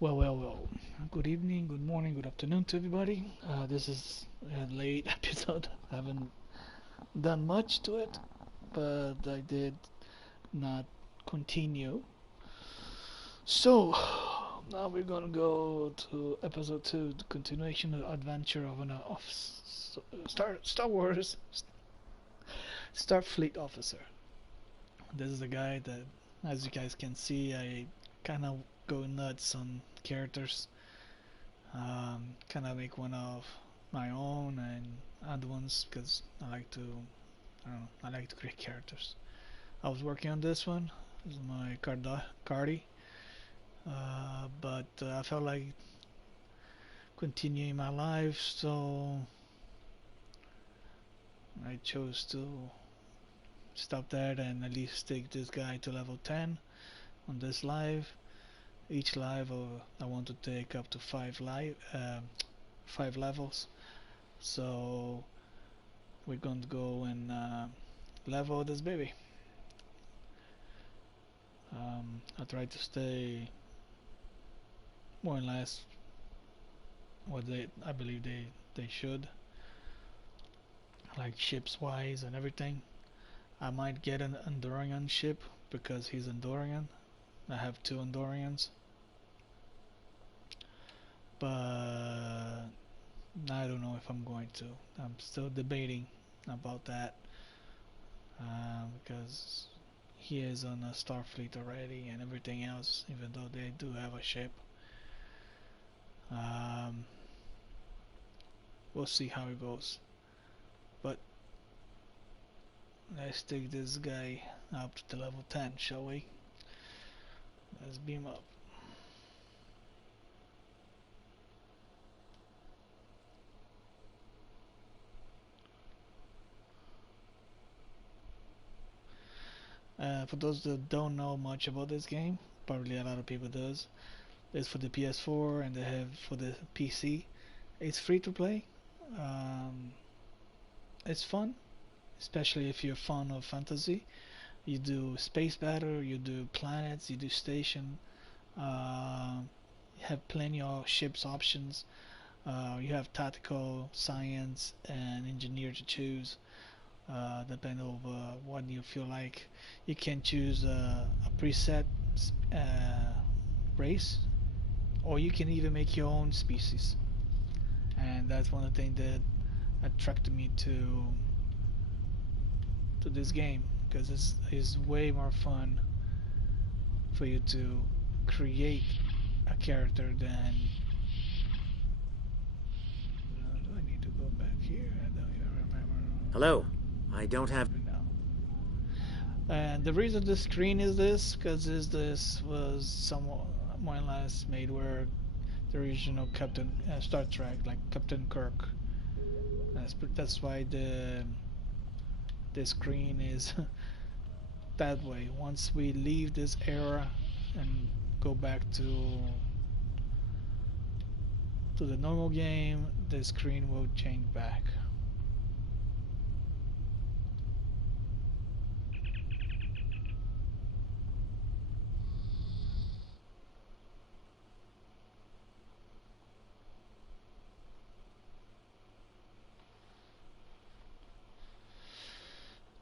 Well. Good evening, good morning, good afternoon to everybody. This is a late episode. I haven't done much to it, but I did not continue. So now we're gonna go to episode 2, the continuation of the adventure of Star Wars Starfleet officer. This is a guy that, as you guys can see, I kind of go nuts on characters. Kind of make one of my own and add ones because I don't know, I like to create characters. I was working on this one. This is my Cardi, but I felt like continuing my life, so I chose to stop that and at least take this guy to level 10 on this live. Each live, I want to take up to five levels. So we're going to go and level this baby. I try to stay more or less what I believe they should, like ships wise and everything. I might get an Andorian ship because he's Andorian. I have two Andorians, but I don't know if I'm going to. I'm still debating about that because he is on a Starfleet already and everything else, even though they do have a ship. Um, we'll see how it goes. But let's take this guy up to the level 10, shall we? Let's beam up. For those that don't know much about this game, probably a lot of people does. It's for the PS4 and they have for the PC. It's free to play. Um, it's fun, especially if you're fond of fantasy. You do space battle, you do planets, you do station. Uh, you have plenty of ships options. You have tactical, science, and engineer to choose. Depending on what you feel like. You can choose a preset uh, race, or you can even make your own species. And that's one of the things that attracted me to this game because it's way more fun for you to create a character than. Do I need to go back here? I don't even remember. Hello. I don't have... No. And the reason the screen is this, because this was somewhat more or less made where the original Captain Star Trek, like Captain Kirk. That's why the screen is that way. Once we leave this era and go back to the normal game, the screen will change back.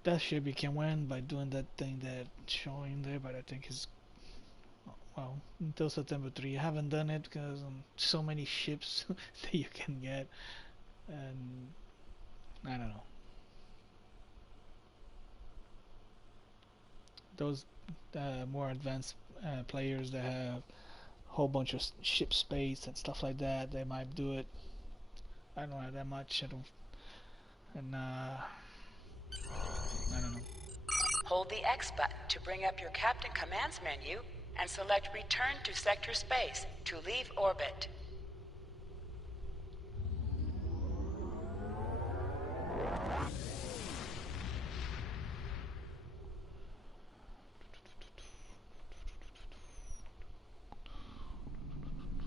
That ship you can win by doing that thing that showing there, but I think is well until September 3. I haven't done it because so many ships that you can get, and I don't know. Those more advanced players that have a whole bunch of ship space and stuff like that, they might do it. I don't have that much. I don't, and I don't know. Hold the X button to bring up your Captain Commands menu and select Return to Sector Space to leave orbit.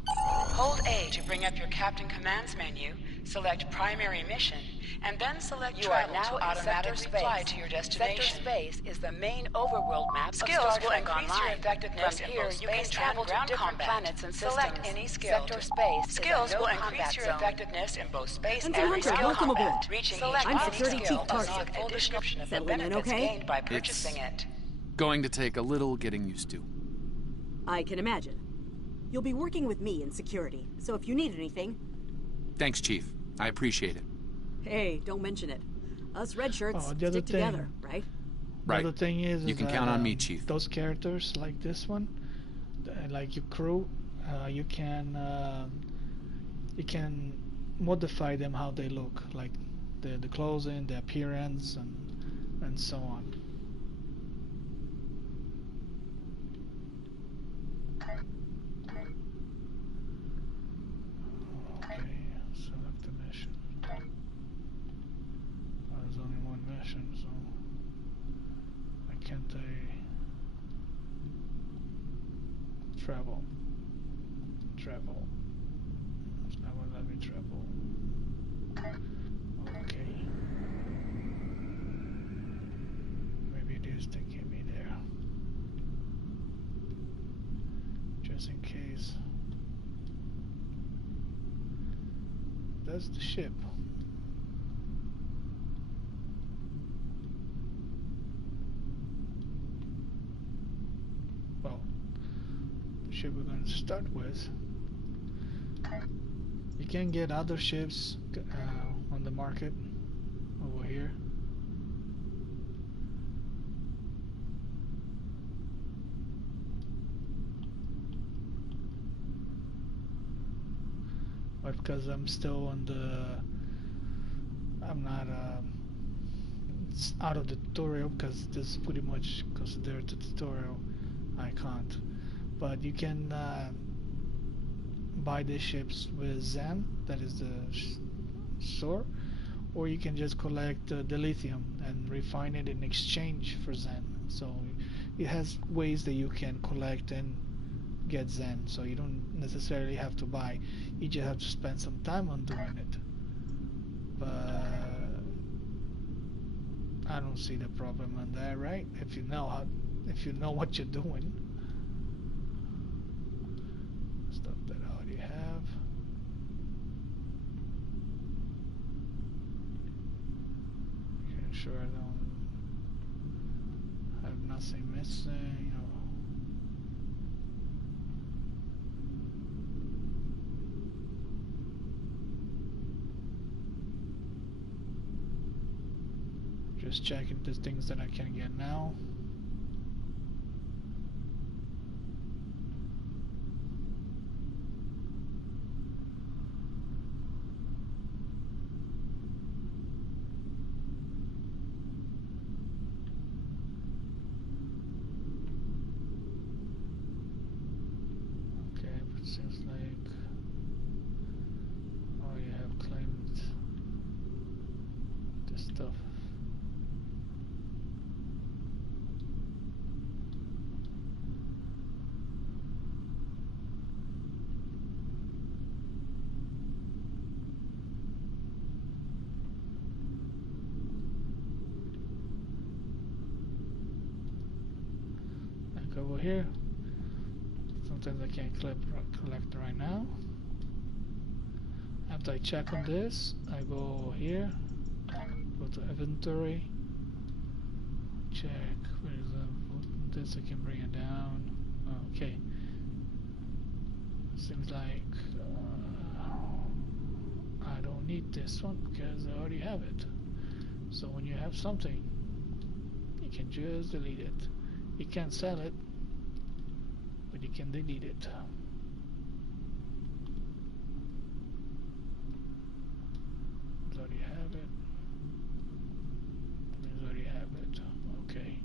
Hold A to bring up your Captain Commands menu, select Primary Mission, and then select You are travel now to in automatically sector fly space. to your Sector destination. space is the main overworld map of Skills Star will Trek increase Online. your effectiveness From in here, both you can space travel and to ground different combat. planets and systems. Select any skill. Sector space Skills is a will no increase combat your zone. effectiveness in both space Ensign and Hunter, ground welcome combat. aboard. Reaching Select each I'm any security skill chief plus Tarkin. a full description of the Settling in benefits okay? gained by purchasing it. Going to take a little getting used to. I can imagine. You'll be working with me in security, so if you need anything... Thanks, Chief. I appreciate it. Hey, don't mention it. Us red shirts the other stick together, thing- right? Right. The other thing is You can count on me, Chief. Those characters like this one, like your crew, you can modify them how they look, like the clothing, the appearance, and so on. Okay, select the mission. There's only one mission, so why can't I travel? Travel. It's not gonna let me travel. Okay. Maybe it is taking me there. Just in case. That's the ship. Well, the ship we're going to start with. You can get other ships on the market over here. But because I'm still on I'm not it's out of the tutorial, because this is pretty much considered a tutorial. I can't. But you can buy these ships with Zen, that is the store, or you can just collect the lithium and refine it in exchange for Zen. So it has ways that you can collect and get Zen, so you don't necessarily have to buy. You just have to spend some time on doing it. But I don't see the problem on that, right? If you know what you're doing. Stuff that I already have. Okay, sure I don't have nothing missing. Just checking the things that I can get now. Okay, but it seems like you have claimed this stuff. Back over here. Sometimes I can't collect right now. After I check on this, I go here, go to inventory, check, for example, this I can bring it down. Okay. Seems like I don't need this one because I already have it. So when you have something, you can just delete it. You can't sell it, but you can delete it. I already have it. I already have it. Okay.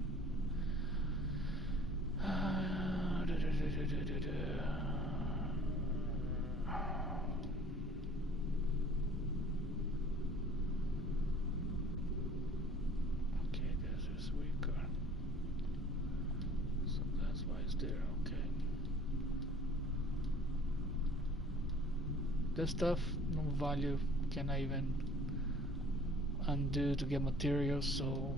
Okay, this is weaker. So that's why it's there. Okay. This stuff, no value, can I even undo to get materials, so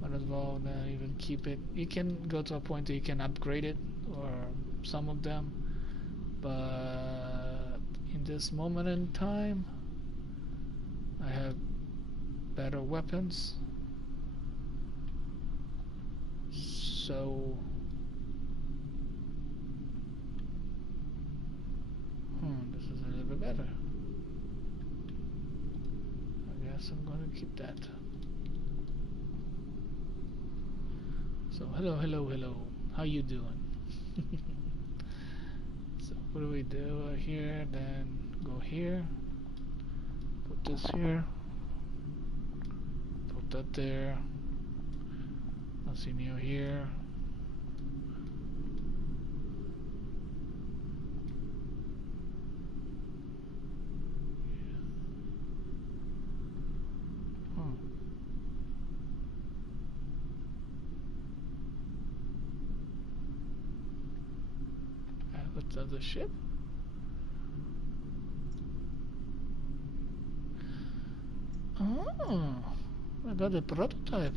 might as well even keep it. You can go to a point where you can upgrade it, or some of them, but in this moment in time I have better weapons, so this is a little bit better. I guess I'm gonna keep that. So hello, how you doing? So what do we do here? Then go here, put this here, put that there, nothing new here. What's the other ship? Oh, I got the prototype.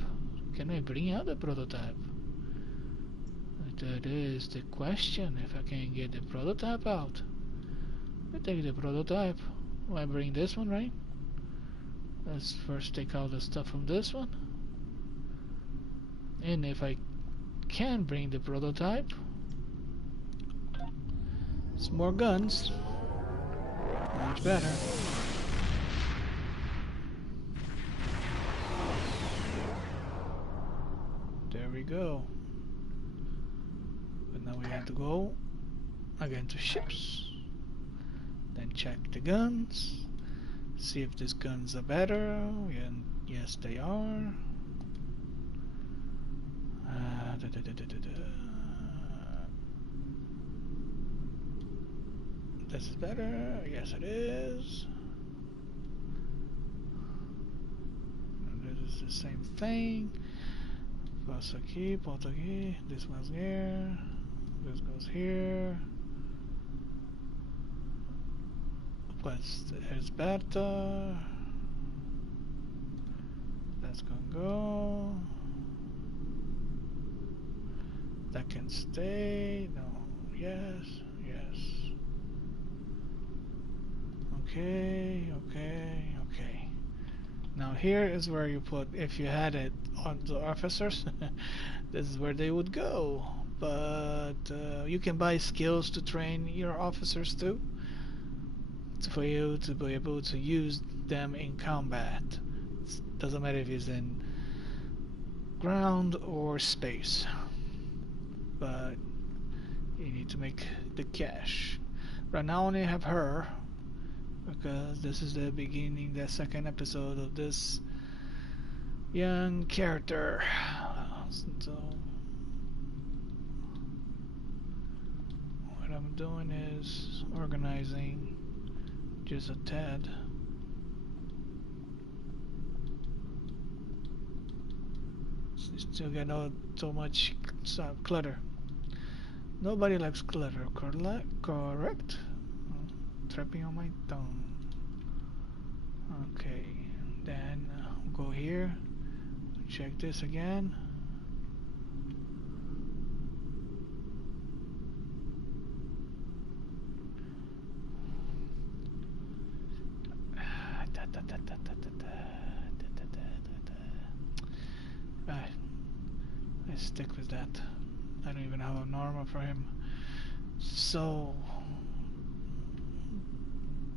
Can I bring out the prototype? That is the question. If I can get the prototype out, I take the prototype. I bring this one, right? Let's first take out the stuff from this one. And if I can bring the prototype, it's more guns. Much better. There we go. But now we have to go again to ships. Then check the guns. See if these guns are better. And yes, they are. This is better. Yes, it is. And this is the same thing. Passa aqui, volta aqui. This one's here. This goes here. What's it's better? That's gonna go. That can stay. No. Yes. Yes. Okay. Now here is where you put, if you had it on the officers, this is where they would go. But you can buy skills to train your officers too, for you to be able to use them in combat. It doesn't matter if it's in ground or space, but you need to make the cash. Right now I only have her, because this is the beginning, the second episode of this young character. So what I'm doing is organizing just a tad. Still got so much clutter. Nobody likes clutter, correct? Trapping on my tongue. Okay, then go here, check this again. I stick with that. I don't even have an armor for him, so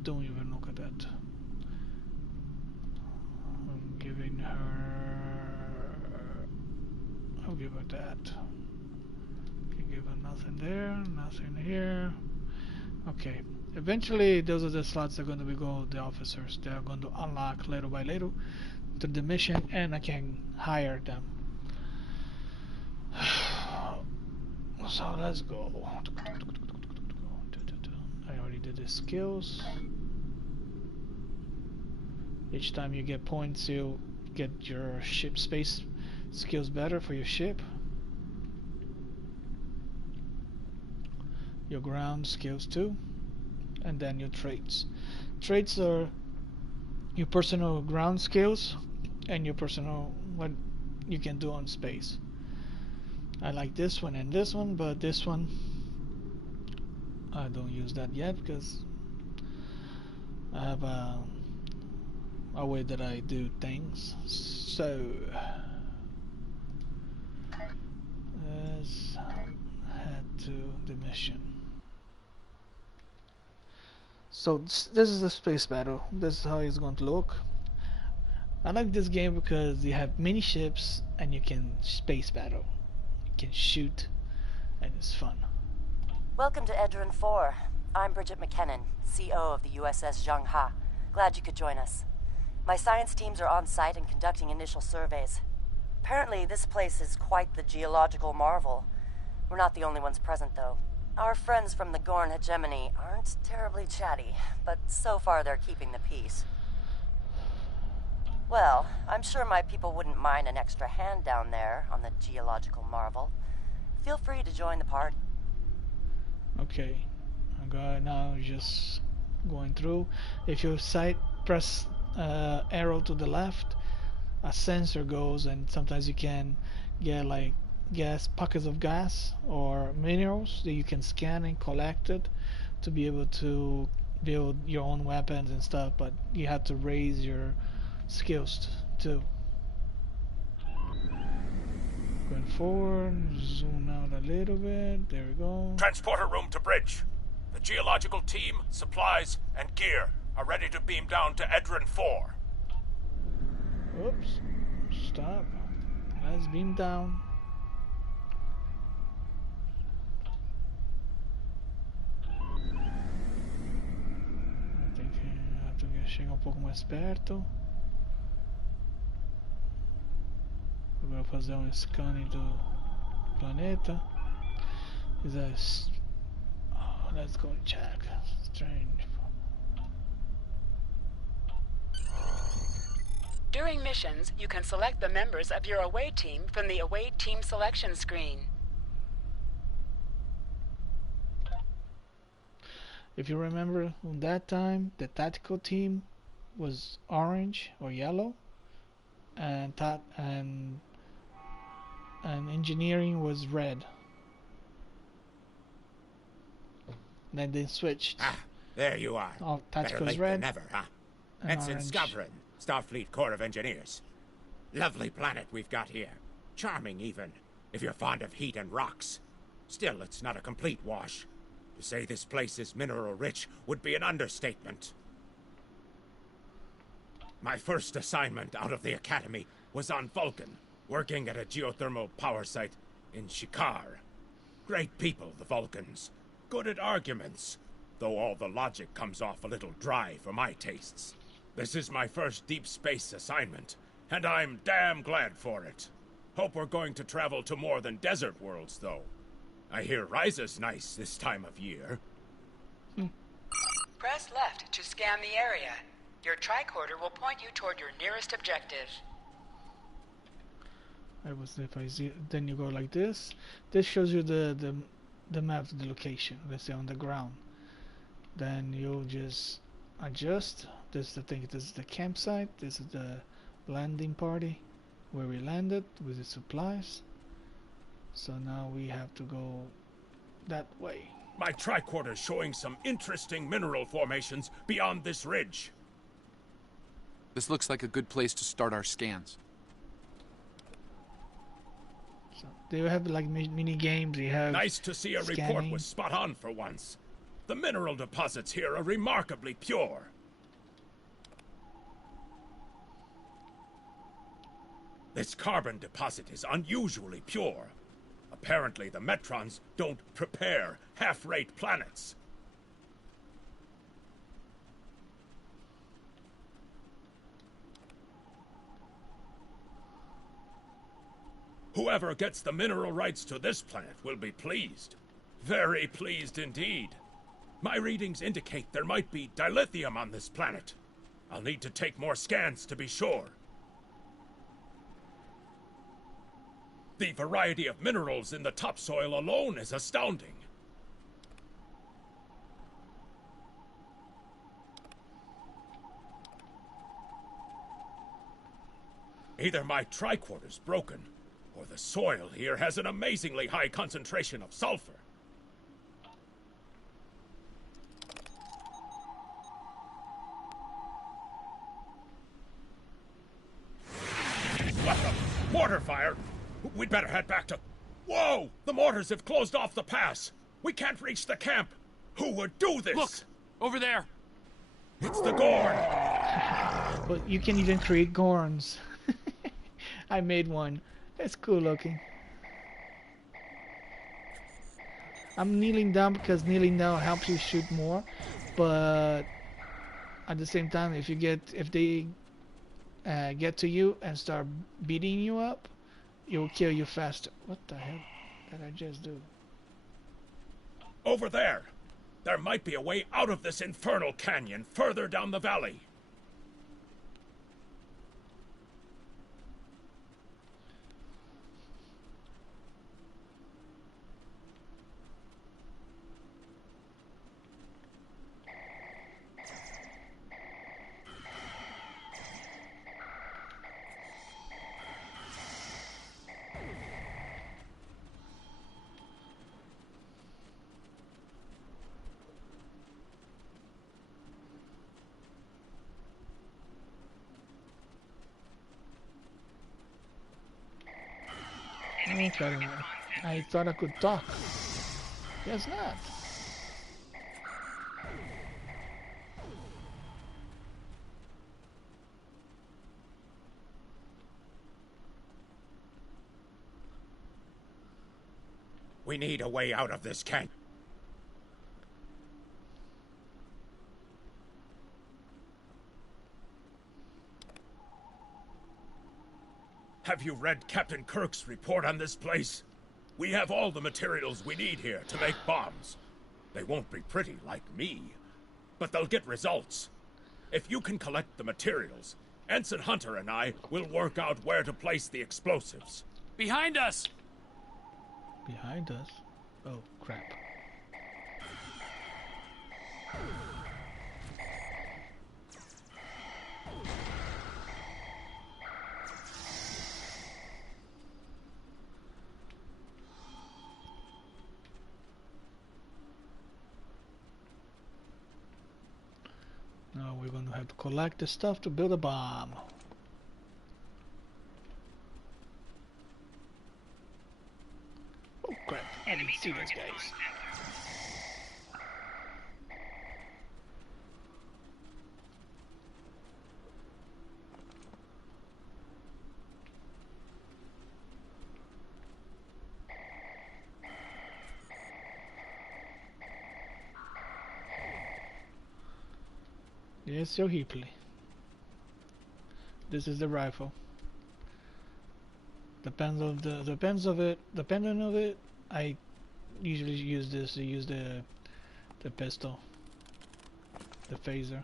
don't even look at that. I'm giving her, I'll give her that. Can give her nothing there, nothing here. Okay, eventually those are the slots that are going to be the officers. They are going to unlock little by little through the mission, and I can hire them. So let's go. I already did the skills. Each time you get points, you get your ship space skills better for your ship. Your ground skills too. And then your traits. Traits are your personal ground skills and your personal what you can do on space. I like this one and this one, but this one I don't use that yet because I have a way that I do things. So let's head to the mission. So this is the space battle. This is how it's going to look. I like this game because you have mini ships and you can space battle. You can shoot and it's fun. Welcome to Edrin 4. I'm Bridget McKinnon, CO of the USS Zheng Ha. Glad you could join us. My science teams are on site and conducting initial surveys. Apparently, this place is quite the geological marvel. We're not the only ones present, though. Our friends from the Gorn hegemony aren't terribly chatty, but so far they're keeping the peace. Well, I'm sure my people wouldn't mind an extra hand down there on the geological marvel. Feel free to join the party. Okay, I'm going now. Just going through. If you press arrow to the left, a sensor goes, and sometimes you can get like pockets of gas or minerals that you can scan and collect it to be able to build your own weapons and stuff. But you have to raise your skills too. Going forward, zoom out a little bit. There we go. Transporter room to bridge. The geological team, supplies, and gear are ready to beam down to Edrin 4. Oops. Stop. Let's beam down. Tem que chegar um pouco mais perto. Eu vou fazer um scanning do planeta. Let's go check. Strange. During missions, you can select the members of your away team from the away team selection screen. If you remember, on that time, the tactical team was orange or yellow, and engineering was red. Then they switched. Ah, there you are. All Better tactical late red. than never, huh? And Ensign orange. Skavron, Starfleet Corps of Engineers. Lovely planet we've got here. Charming, even, if you're fond of heat and rocks. Still, it's not a complete wash. To say this place is mineral-rich would be an understatement. My first assignment out of the Academy was on Vulcan, working at a geothermal power site in Shikar. Great people, the Vulcans. Good at arguments, though all the logic comes off a little dry for my tastes. This is my first deep space assignment, and I'm damn glad for it. Hope we're going to travel to more than desert worlds, though. I hear Ryza's nice this time of year. Press left to scan the area. Your tricorder will point you toward your nearest objective. Then you go like this. This shows you the map, the location. Let's say on the ground. Then you'll just adjust. This is the thing. This is the campsite. This is the landing party where we landed with the supplies. So now we have to go that way. My tricorder's showing some interesting mineral formations beyond this ridge. This looks like a good place to start our scans. So they have like mini games. You have Nice to see a report scanning. was spot on for once. The mineral deposits here are remarkably pure. This carbon deposit is unusually pure. Apparently, the Metrons don't prepare half-rate planets. Whoever gets the mineral rights to this planet will be pleased. Very pleased indeed. My readings indicate there might be dilithium on this planet. I'll need to take more scans to be sure. The variety of minerals in the topsoil alone is astounding. Either my tricorder's broken, or the soil here has an amazingly high concentration of sulfur. What the? Mortar fire? We'd better head back to... Whoa! The mortars have closed off the pass! We can't reach the camp! Who would do this? Look! Over there! It's the Gorn! But you can even create Gorns. I made one. It's cool looking. I'm kneeling down because kneeling down helps you shoot more, but at the same time, if they get to you and start beating you up, it will kill you faster. What the hell did I just do? Over there! There might be a way out of this infernal canyon further down the valley. Okay, I thought I could talk. Guess not. We need a way out of this canyon. Have you read Captain Kirk's report on this place? We have all the materials we need here to make bombs. They won't be pretty like me, but they'll get results. If you can collect the materials, Ensign Hunter and I will work out where to place the explosives. Behind us! Behind us? Oh, crap. Now we're going to have to collect the stuff to build a bomb. Oh crap, I didn't see those guys. Yes, your Heapley. This is the rifle. Depending of it, I usually use this to use the pistol, the phaser.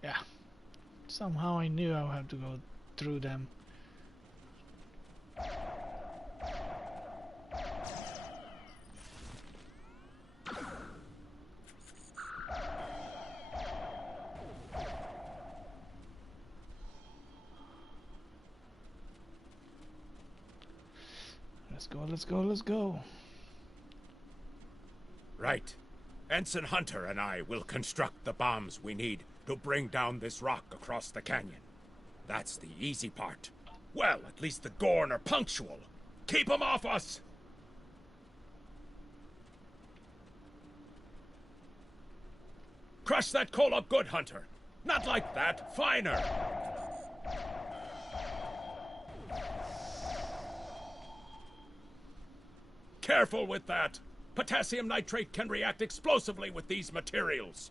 Yeah. Somehow I knew I would have to go through them. Let's go, let's go. Right. Ensign Hunter and I will construct the bombs we need to bring down this rock across the canyon. That's the easy part. Well, at least the Gorn are punctual. Keep 'em off us! Crush that coal up good, Hunter. Not like that, finer. Careful with that. Potassium nitrate can react explosively with these materials.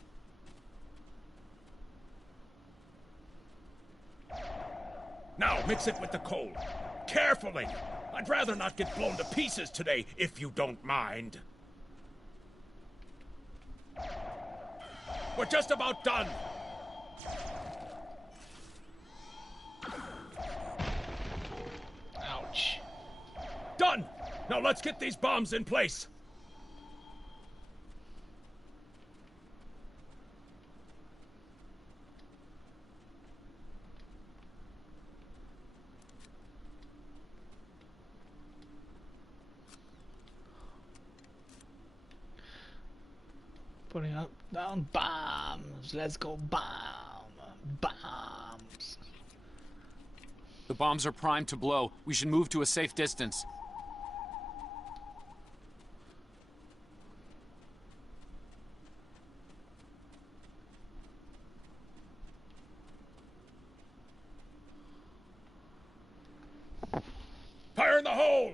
Now mix it with the coal. Carefully! I'd rather not get blown to pieces today, if you don't mind. We're just about done. Ouch. Done! Now let's get these bombs in place. Putting up down bombs. Let's go bomb. Bombs. The bombs are primed to blow. We should move to a safe distance. Fire in the hole!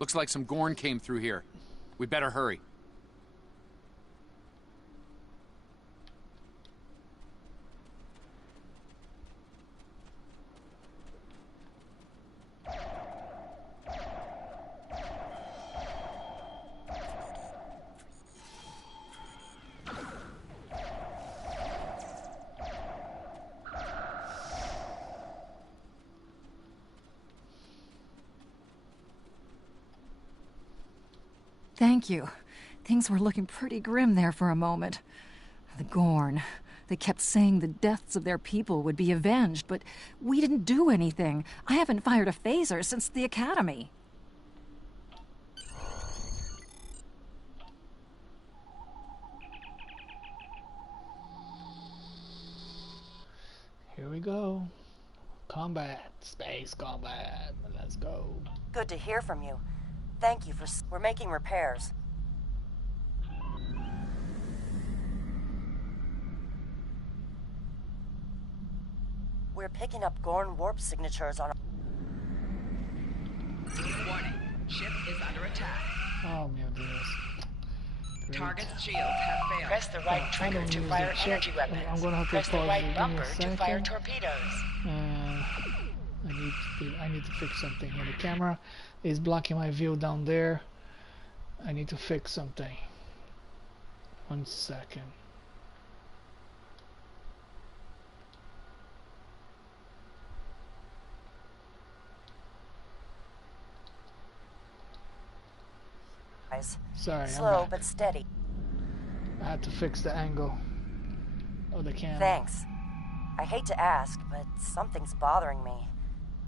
Looks like some Gorn came through here. We better hurry. Thank you. Things were looking pretty grim there for a moment. The Gorn. They kept saying the deaths of their people would be avenged, but we didn't do anything. I haven't fired a phaser since the Academy. Here we go. Combat. Space combat. Let's go. Good to hear from you. Thank you for... We're making repairs. We're picking up Gorn warp signatures on... Warning. Ship is under attack. Oh, meu Deus. Great. Target's shields have failed. Press the right I trigger don't to use fire the energy check. weapons. I'm gonna have to Press the pause it. right Give me a bumper to fire second. torpedoes. I need to fix something here. The camera is blocking my view down there. I need to fix something. 1 second. Sorry, Slow I'm back. but steady. I had to fix the angle of the camera. Thanks. I hate to ask, but something's bothering me.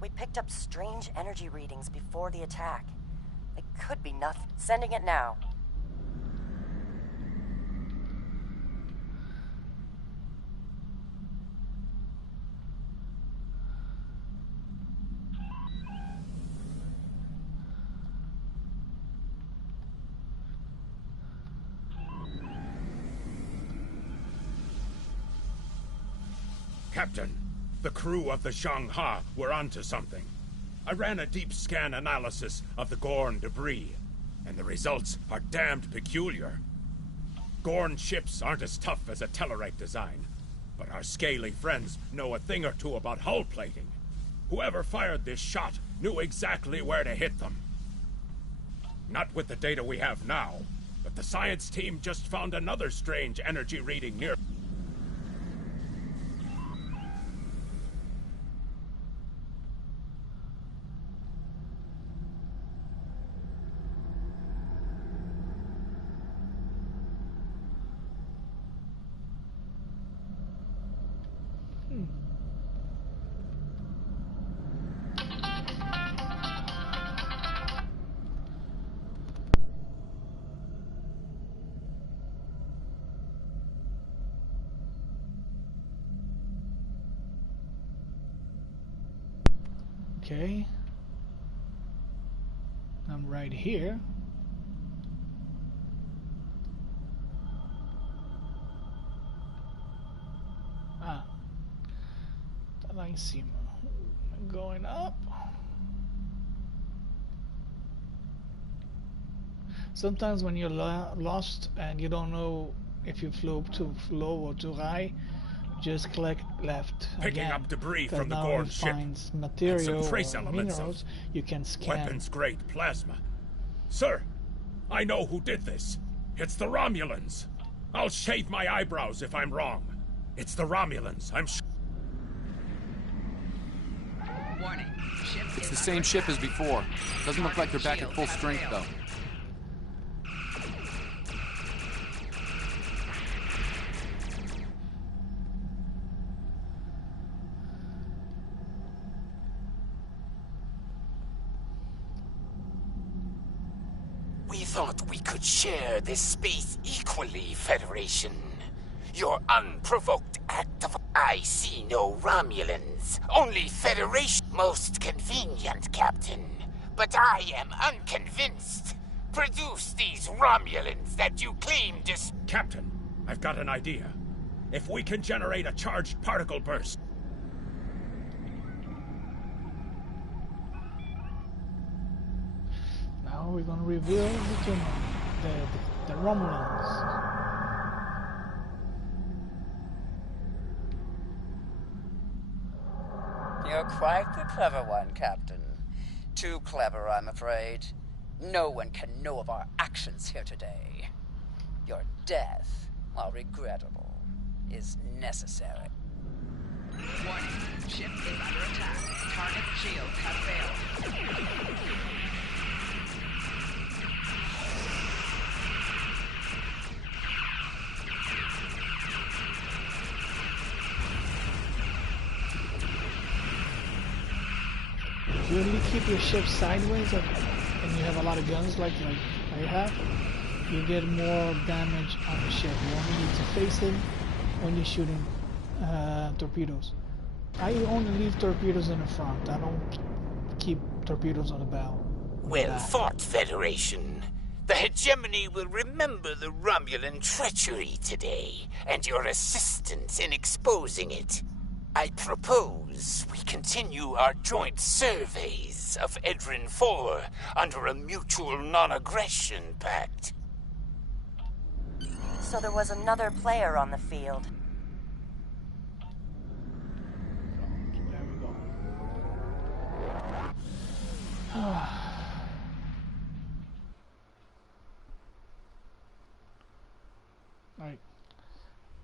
We picked up strange energy readings before the attack. It could be nothing. Sending it now. Captain, the crew of the Zhang-Ha were onto something. I ran a deep scan analysis of the Gorn debris, and the results are damned peculiar. Gorn ships aren't as tough as a Tellarite design, but our scaly friends know a thing or two about hull plating. Whoever fired this shot knew exactly where to hit them. Not with the data we have now, but the science team just found another strange energy reading near... Okay. I'm right here. Ah, lá em cima. Going up. Sometimes when you're lost and you don't know if you flew too low or too high, just click left Picking again. up debris Because from the now Gorn it ship finds and material some trace or elements minerals of you can scan. weapons-grade plasma. Sir, I know who did this. It's the Romulans. I'll shave my eyebrows if I'm wrong. It's the Romulans, I'm sure. Warning. Ship It's is the same under ship as attack. before. Doesn't look like they're back at Shields full have strength, failed. though. We thought we could share this space equally, Federation. Your unprovoked act of... I see no Romulans, only Federation. Most convenient, Captain. But I am unconvinced. Produce these Romulans that you claim to... Captain, I've got an idea. If we can generate a charged particle burst... Now we're gonna reveal the Romulans. You're quite the clever one, Captain. Too clever, I'm afraid. No one can know of our actions here today. Your death, while regrettable, is necessary. Warning. Ship is under attack. Target shields have failed. If you really keep your ship sideways and you have a lot of guns like I have, you get more damage on the ship. You only need to face it when you're shooting torpedoes. I only leave torpedoes in the front. I don't keep torpedoes on the bow. Well fought, Federation. The hegemony will remember the Romulan treachery today, and your assistance in exposing it. I propose we continue our joint surveys of Edrin 4 under a mutual non-aggression pact. So there was another player on the field. There we go. Alright.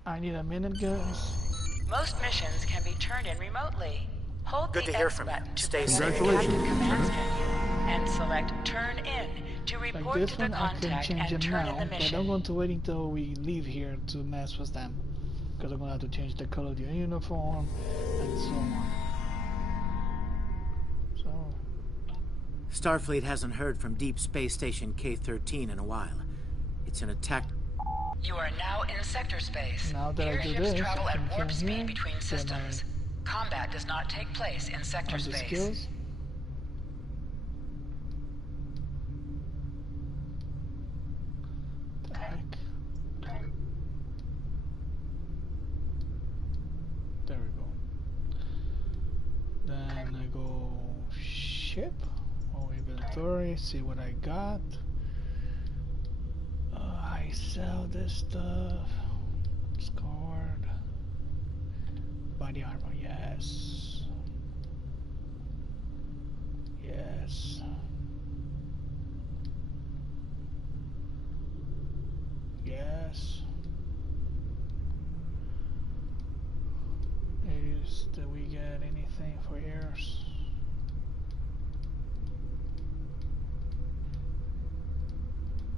I need a minute, guys. Most missions can be turned in remotely. Hold Good the to hear X from you. button to Stay bring safe. up the Captain Command's menu and select Turn In to Like report this to the one, I can contact change and them turn now, in the but mission. I'm going to wait until we leave here to mess with them. Because I'm going to have to change the color of your uniform and so on. So, Starfleet hasn't heard from Deep Space Station K-13 in a while. It's an attack... You are now in sector space. now that Here I do ships this, travel I at can warp come speed here, between get systems. Combat does not take place in sector on the space. skills. The heck? There we go. Then I go ship or inventory, see what I got. I sell this stuff. Discard. Body armor, yes. Yes. Yes. Did we get anything for yours?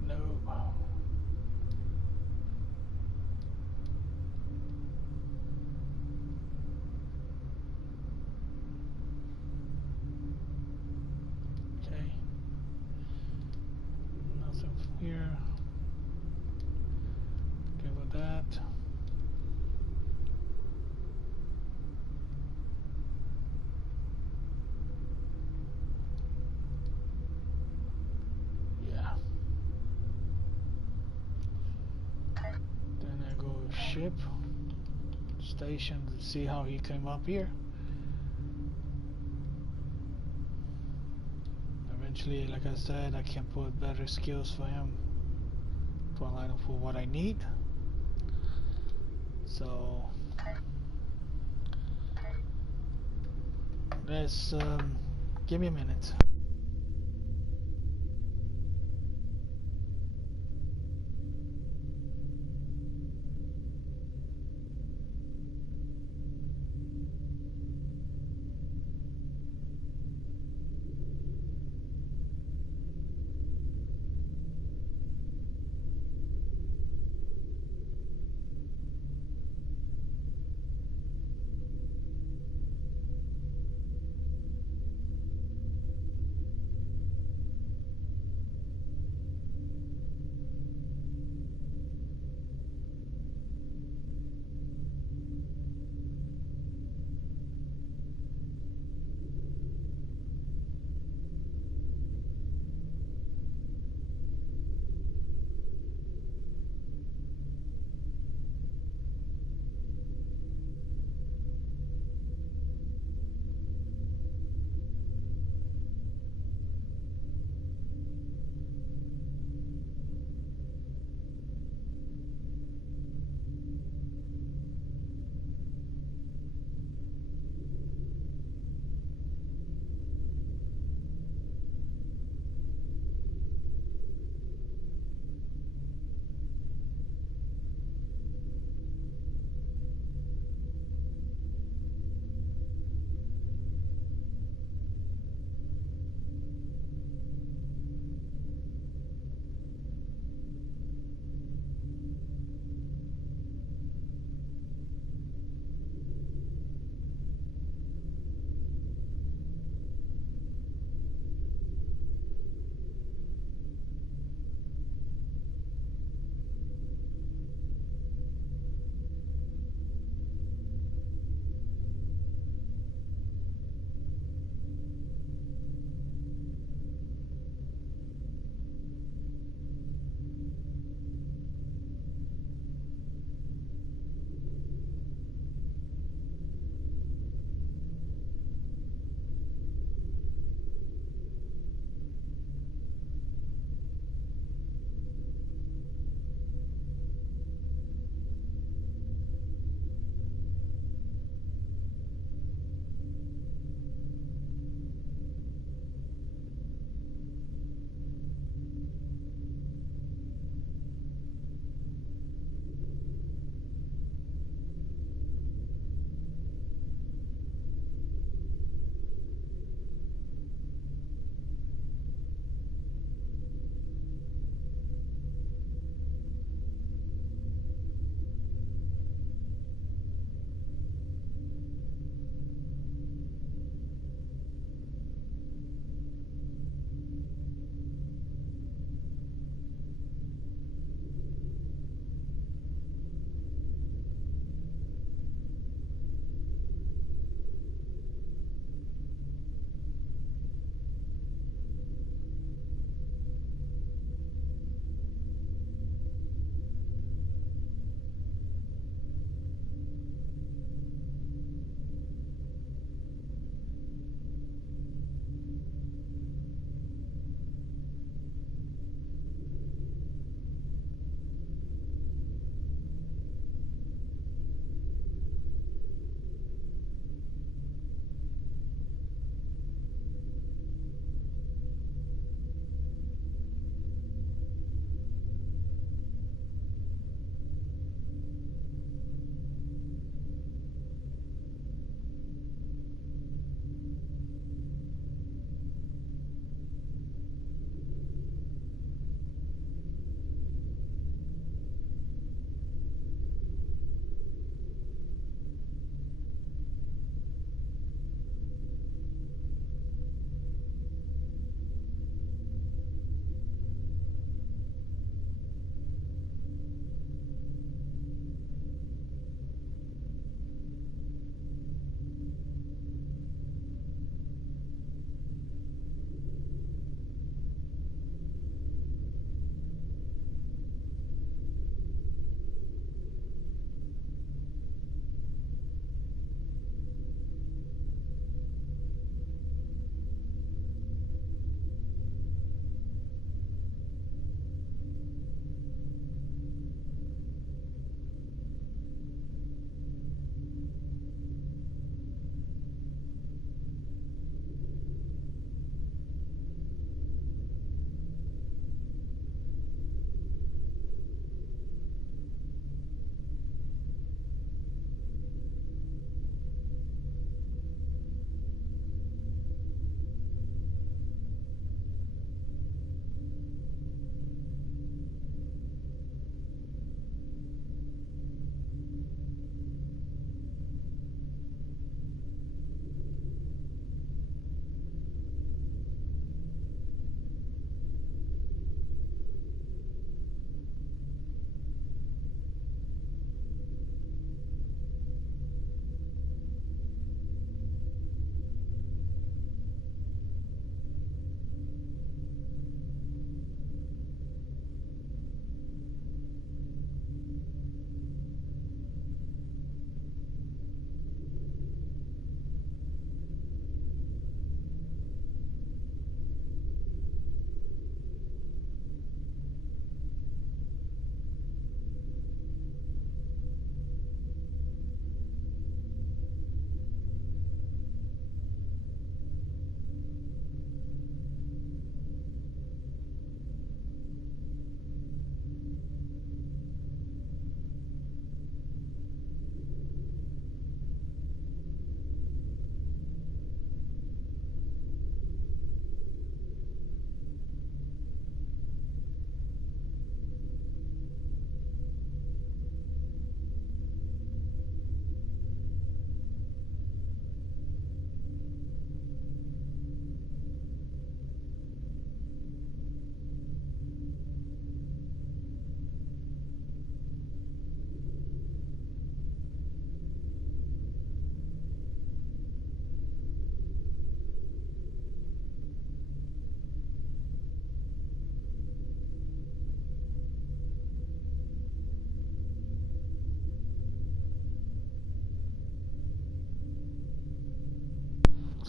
No. Okay. Nothing here. Okay with that. ship station to see how he came up here. Eventually, like I said, I can put better skills for him to align him for what I need. So let's give me a minute.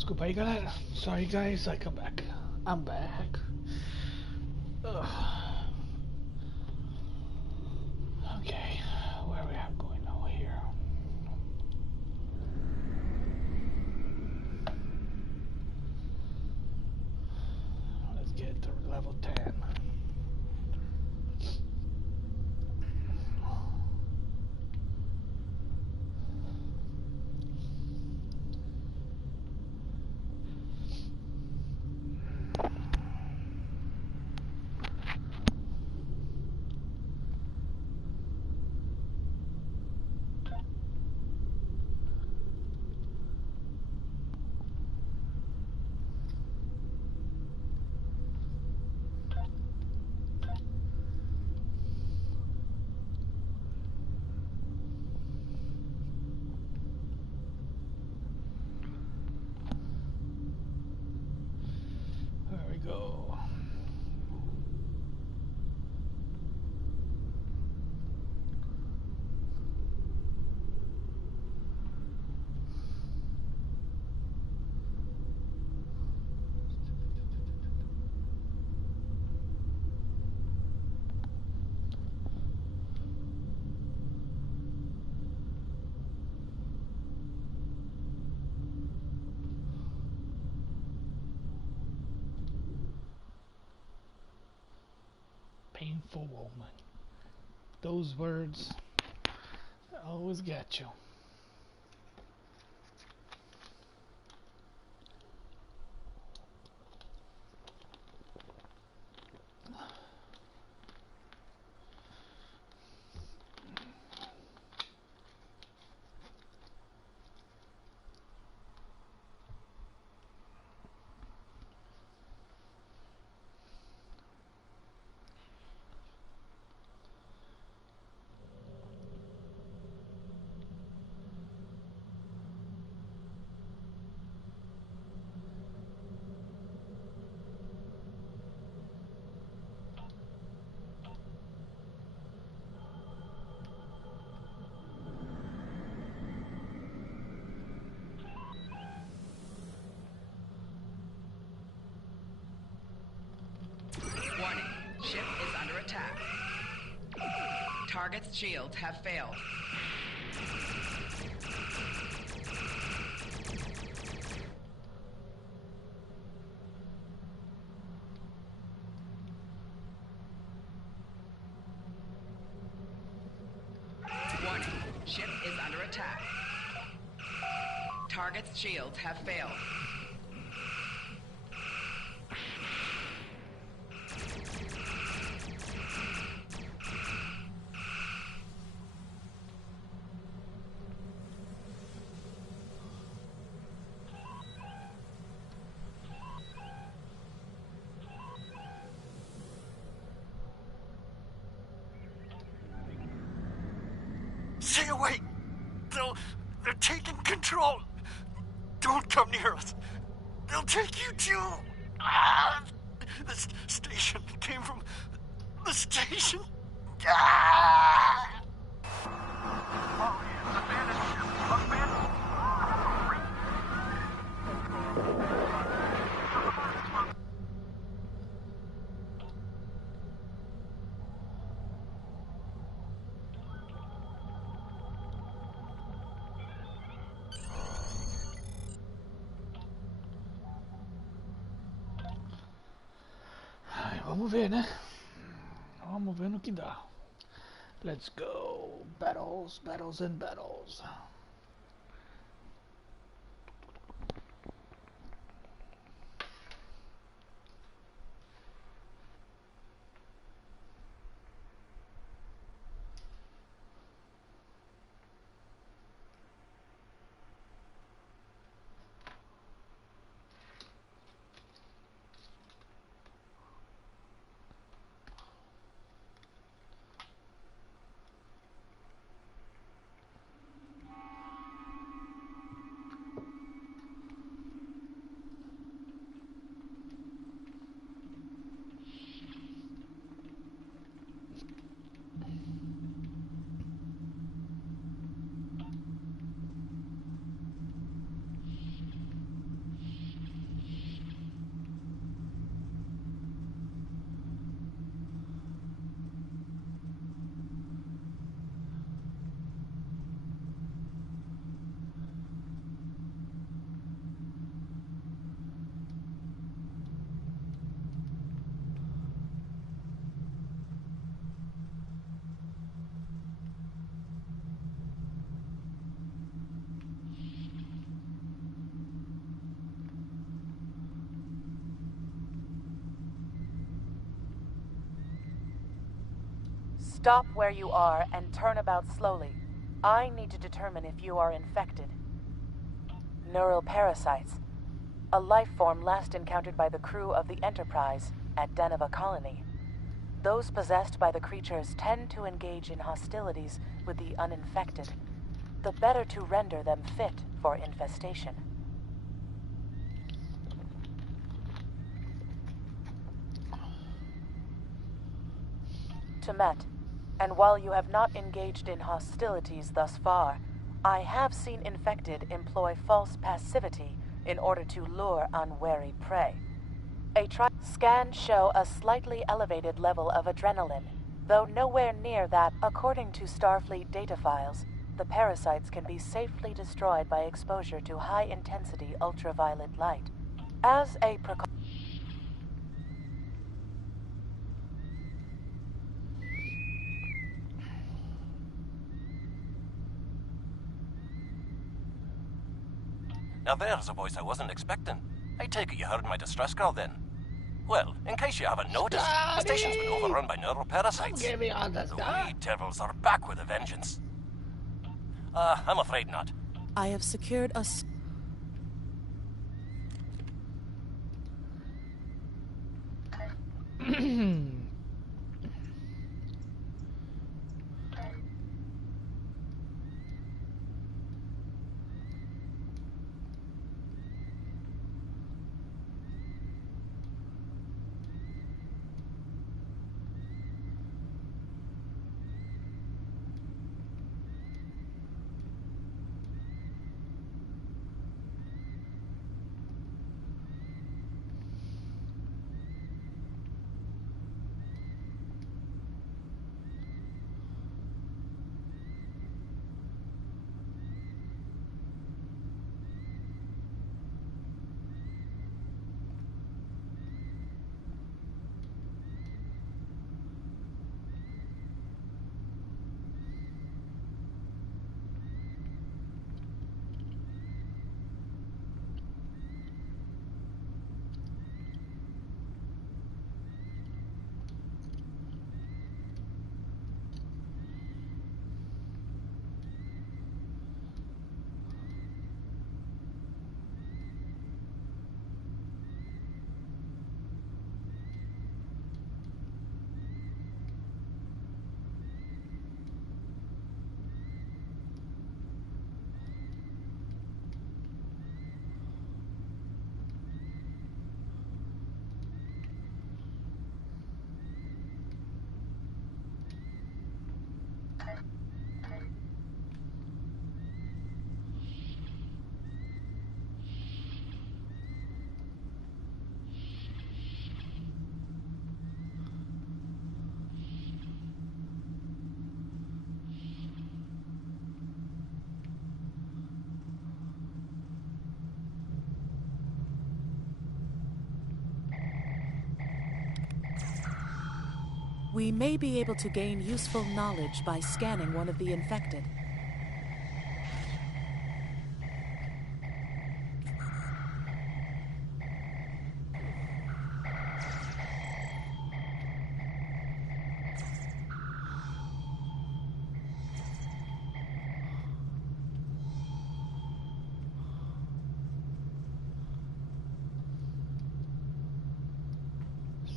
Desculpa aí, galera. Sorry, guys. I come back. I'm back. Ugh. Okay, where we are going now here? Let's get to level 10. There we go. Painful woman. Those words always get you. Warning, ship is under attack. Target's shields have failed. Warning, ship is under attack. Target's shields have failed. Stay away! They're taking control! Don't come near us! They'll take you too! Ah! The station came from the station! Ah! Oh, it's abandoned ship! Abandoned! Ai, vamos ver, né? Vamos ver no que dá. Let's go. Battles, battles and battles. Stop where you are and turn about slowly. I need to determine if you are infected. Neural parasites. A life form last encountered by the crew of the Enterprise at Deneva Colony. Those possessed by the creatures tend to engage in hostilities with the uninfected, the better to render them fit for infestation. To Met, and while you have not engaged in hostilities thus far, I have seen infected employ false passivity in order to lure unwary prey. Scans show a slightly elevated level of adrenaline, though nowhere near that. According to Starfleet data files, the parasites can be safely destroyed by exposure to high-intensity ultraviolet light. As a precaution... Now there's a voice I wasn't expecting. I take it you heard my distress call then. Well, in case you haven't noticed, the station's been overrun by neural parasites. Give me all The this wee devils are back with a vengeance. I'm afraid not. I have secured a... We may be able to gain useful knowledge by scanning one of the infected.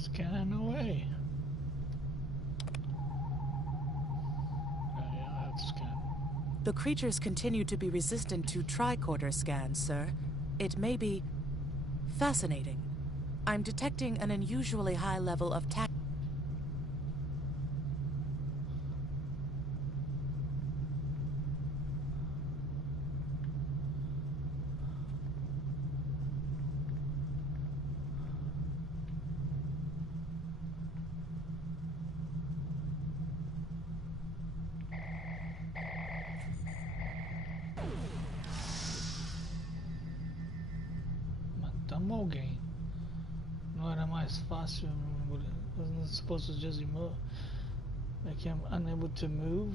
Scanning away. I have to scan. The creatures continue to be resistant to tricorder scans, sir. It may be fascinating. I'm detecting an unusually high level of Matamos alguém. Não era mais fácil? Wasn't it supposed to just remove? Like I'm unable to move.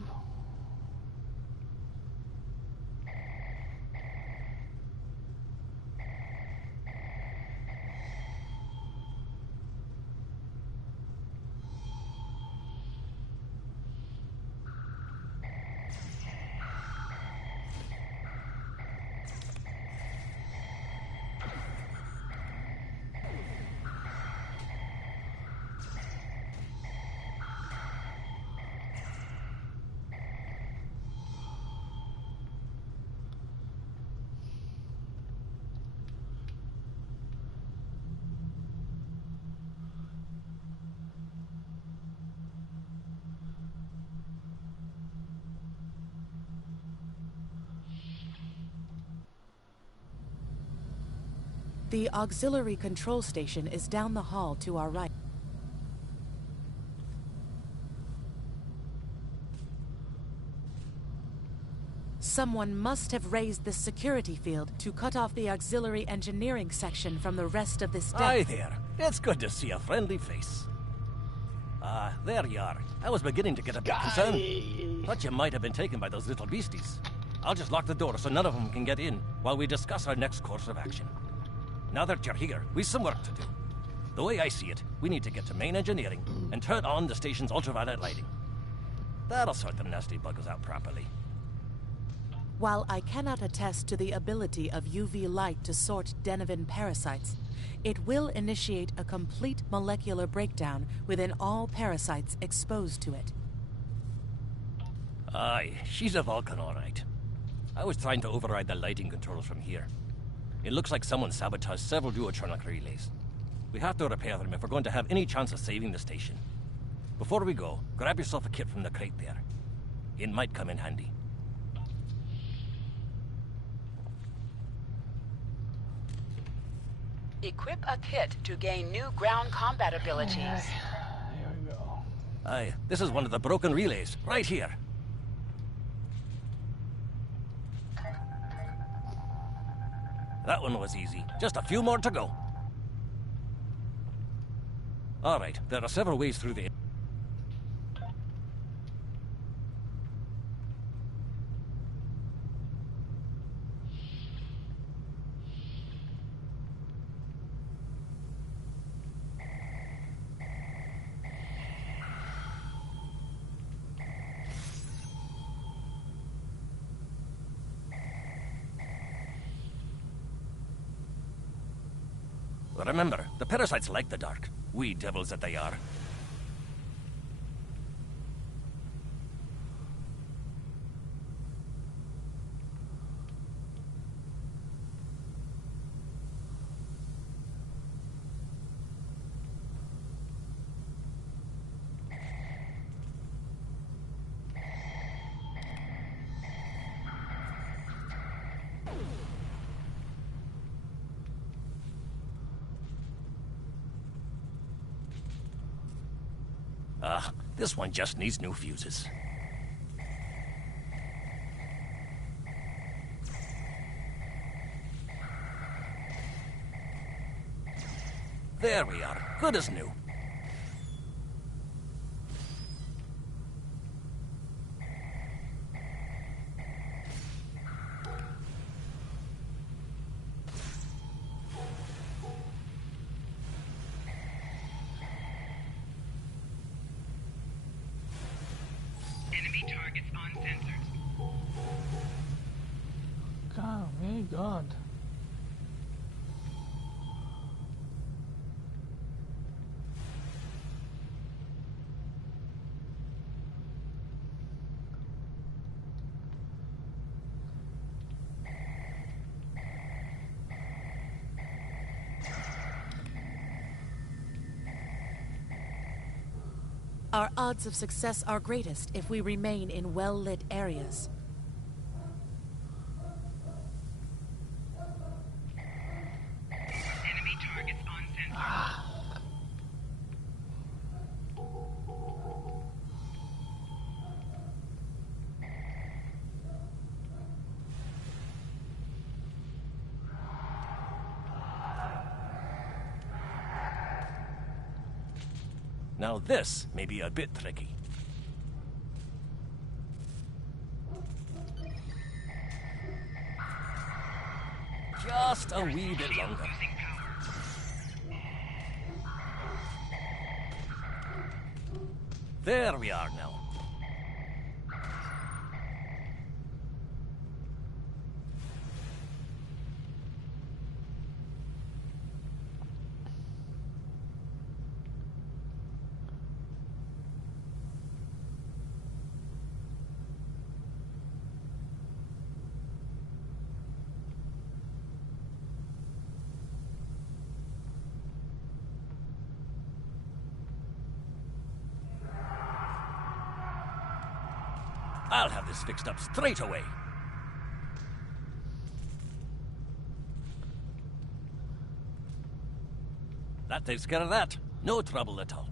The auxiliary control station is down the hall to our right. Someone must have raised this security field to cut off the auxiliary engineering section from the rest of this deck. Hi there. It's good to see a friendly face. There you are. I was beginning to get a bit concerned. Thought you might have been taken by those little beasties. I'll just lock the door so none of them can get in while we discuss our next course of action. Now that you're here, we've some work to do. The way I see it, we need to get to main engineering and turn on the station's ultraviolet lighting. That'll sort the nasty buggers out properly. While I cannot attest to the ability of UV light to sort Denivan parasites, it will initiate a complete molecular breakdown within all parasites exposed to it. Aye, she's a Vulcan, all right. I was trying to override the lighting controls from here. It looks like someone sabotaged several duotronic relays. We have to repair them if we're going to have any chance of saving the station. Before we go, grab yourself a kit from the crate there. It might come in handy. Equip a kit to gain new ground combat abilities. Here we go. Aye, this is one of the broken relays, right here. That one was easy. Just a few more to go. All right, there are several ways through the... Remember, the parasites like the dark. Wee devils that they are. This one just needs new fuses. There we are. Good as new. God. Our odds of success are greatest if we remain in well-lit areas. Now this may be a bit tricky. Just a wee bit longer. There we are now. I'll have this fixed up straight away. That takes care of that. No trouble at all.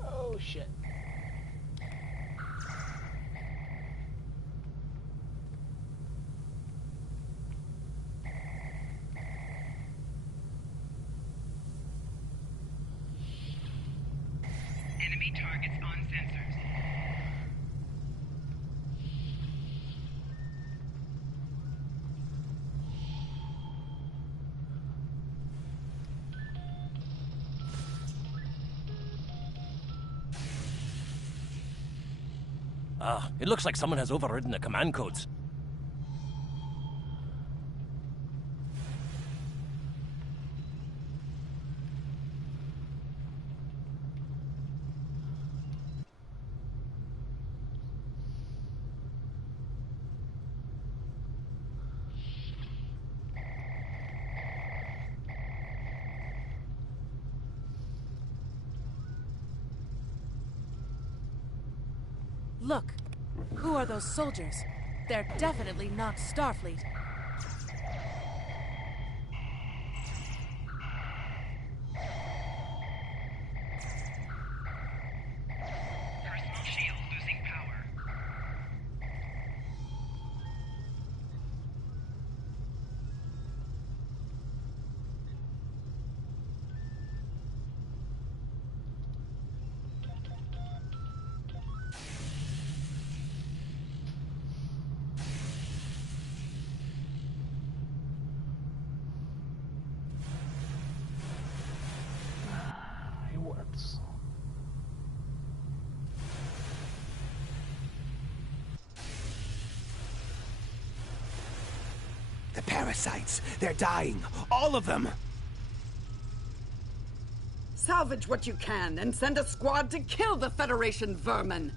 Oh shit. Enemy targets on sensors. Ah, it looks like someone has overridden the command codes. Look, who are those soldiers? They're definitely not Starfleet. Personal shield losing power. It works. The parasites, they're dying. All of them. Salvage what you can and send a squad to kill the Federation vermin.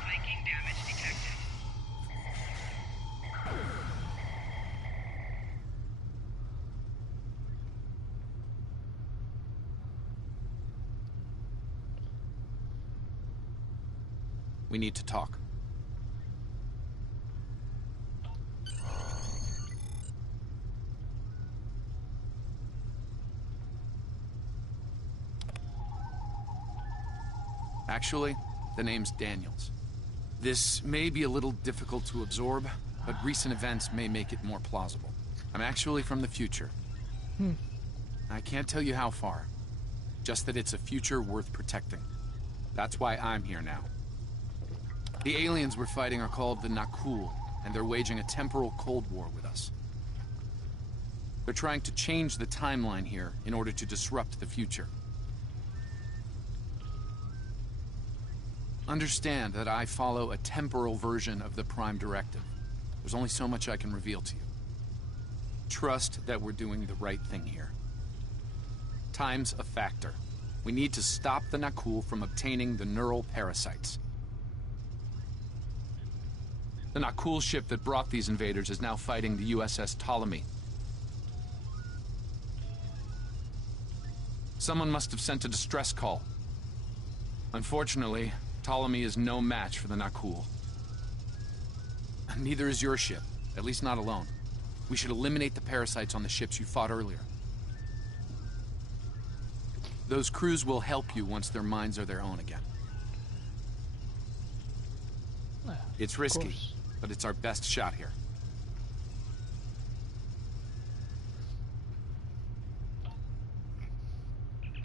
Flanking damage detected. We need to talk. Actually, the name's Daniels. This may be a little difficult to absorb, but recent events may make it more plausible. I'm actually from the future. I can't tell you how far, just that it's a future worth protecting. That's why I'm here now. The aliens we're fighting are called the Nakul, and they're waging a temporal Cold War with us. They're trying to change the timeline here in order to disrupt the future. Understand that I follow a temporal version of the Prime Directive. There's only so much I can reveal to you. Trust that we're doing the right thing here. Time's a factor. We need to stop the Nakul from obtaining the neural parasites. The Nakul ship that brought these invaders is now fighting the USS Ptolemy. Someone must have sent a distress call. Unfortunately, Ptolemy is no match for the Nakul. Neither is your ship, at least not alone. We should eliminate the parasites on the ships you fought earlier. Those crews will help you once their minds are their own again. It's risky, but it's our best shot here.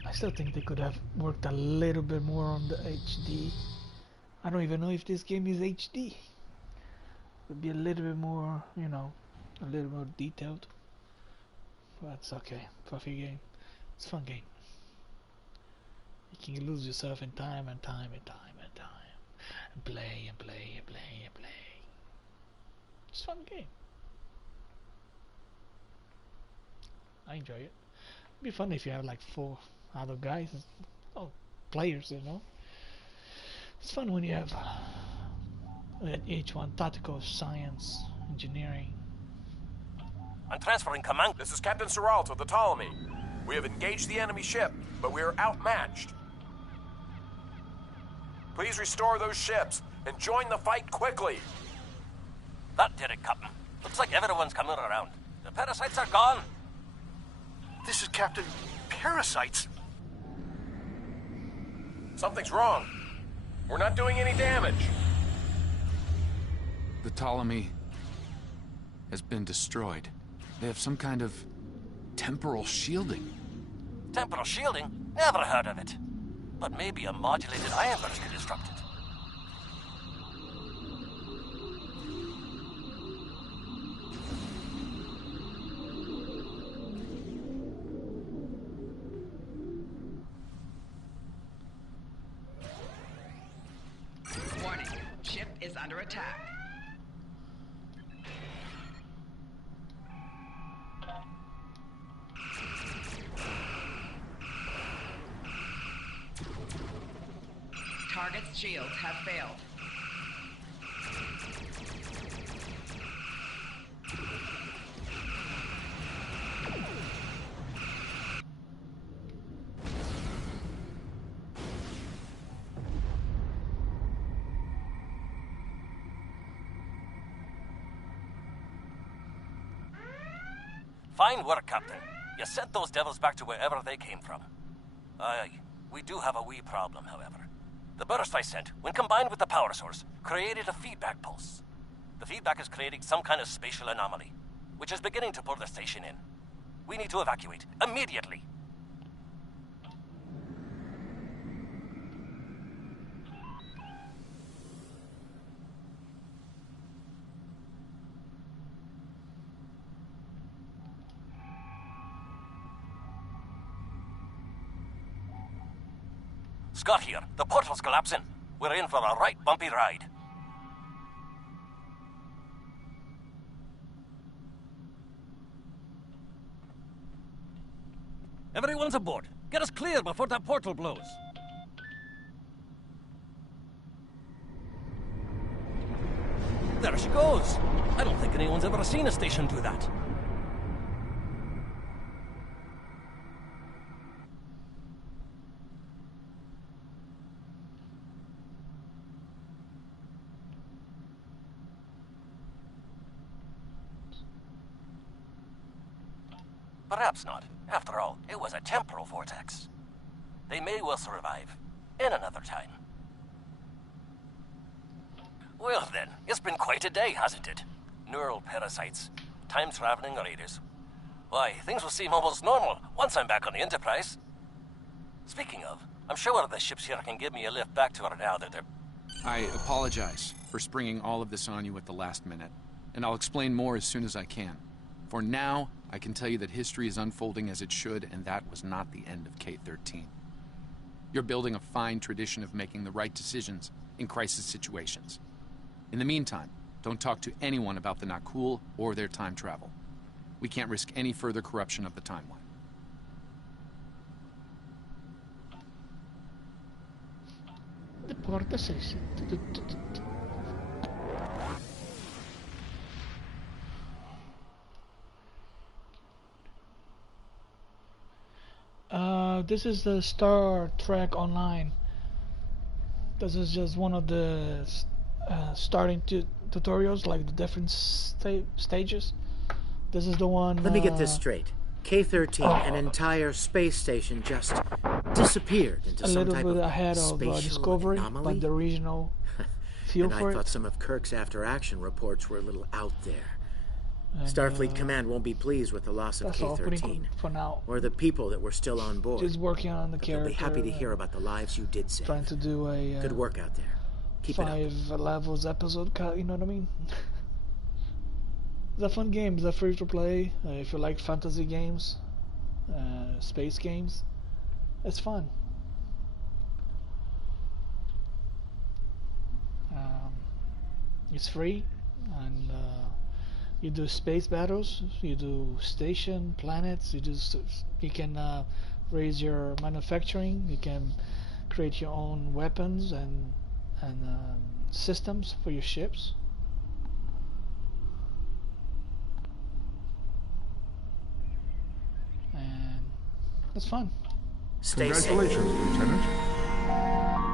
I still think they could have worked a little bit more on the HD. I don't even know if this game is HD. Would be a little bit more, you know, a little more detailed. But it's okay. Fluffy game. It's a fun game. You can lose yourself in time and time and time and time. And play and play and play and play. It's a fun game. I enjoy it. It'd be fun if you have like 4 other guys, oh, players, you know. It's fun when you have each one: tactical, science, engineering. I'm transferring command. This is Captain Seralto, the Ptolemy. We have engaged the enemy ship, but we are outmatched. Please restore those ships and join the fight quickly. That did it, Captain. Looks like everyone's coming around. The parasites are gone. This is Captain Parasites. Something's wrong. We're not doing any damage. The Ptolemy has been destroyed. They have some kind of temporal shielding. Temporal shielding? Never heard of it. But maybe a modulated ion burst could disrupt it. Warning, ship is under attack. Target's shields have failed. Fine work, Captain. You sent those devils back to wherever they came from. Aye, we do have a wee problem, however. The burst I sent, when combined with the power source, created a feedback pulse. The feedback is creating some kind of spatial anomaly, which is beginning to pull the station in. We need to evacuate, immediately. Scott here. The portal's collapsing. We're in for a right bumpy ride. Everyone's aboard. Get us clear before that portal blows. There she goes. I don't think anyone's ever seen a station do that. Perhaps not. After all, it was a temporal vortex. They may well survive. In another time. Well then, it's been quite a day, hasn't it? Neural parasites, time-traveling raiders. Why, things will seem almost normal once I'm back on the Enterprise. Speaking of, I'm sure the ships here can give me a lift back to her now that they're... I apologize for springing all of this on you at the last minute, and I'll explain more as soon as I can. For now, I can tell you that history is unfolding as it should, and that was not the end of K-13. You're building a fine tradition of making the right decisions in crisis situations. In the meantime, don't talk to anyone about the Nakul or their time travel. We can't risk any further corruption of the timeline. The porta says this is the Star Trek Online. This is just one of the starting tutorials, like the different stages. This is the one. Let me get this straight. K-13, an entire space station, just disappeared into some type of ahead of Discovery, anomaly? but the regional feel and for I thought it. some of Kirk's after-action reports were a little out there. Starfleet Command won't be pleased with the loss of That's all K-13, for now. or the people that were still on board. Just working on the But character. they'll be happy to hear about the lives you did save. Trying to do a Good work out there. Keep it up. 5 levels episode, you know what I mean? It's a fun game. It's a free to play. If you like fantasy games, space games, it's fun. It's free, and you do space battles. You do station, planets. You can raise your manufacturing. You can create your own weapons and systems for your ships. And that's fun. Congratulations, Lieutenant.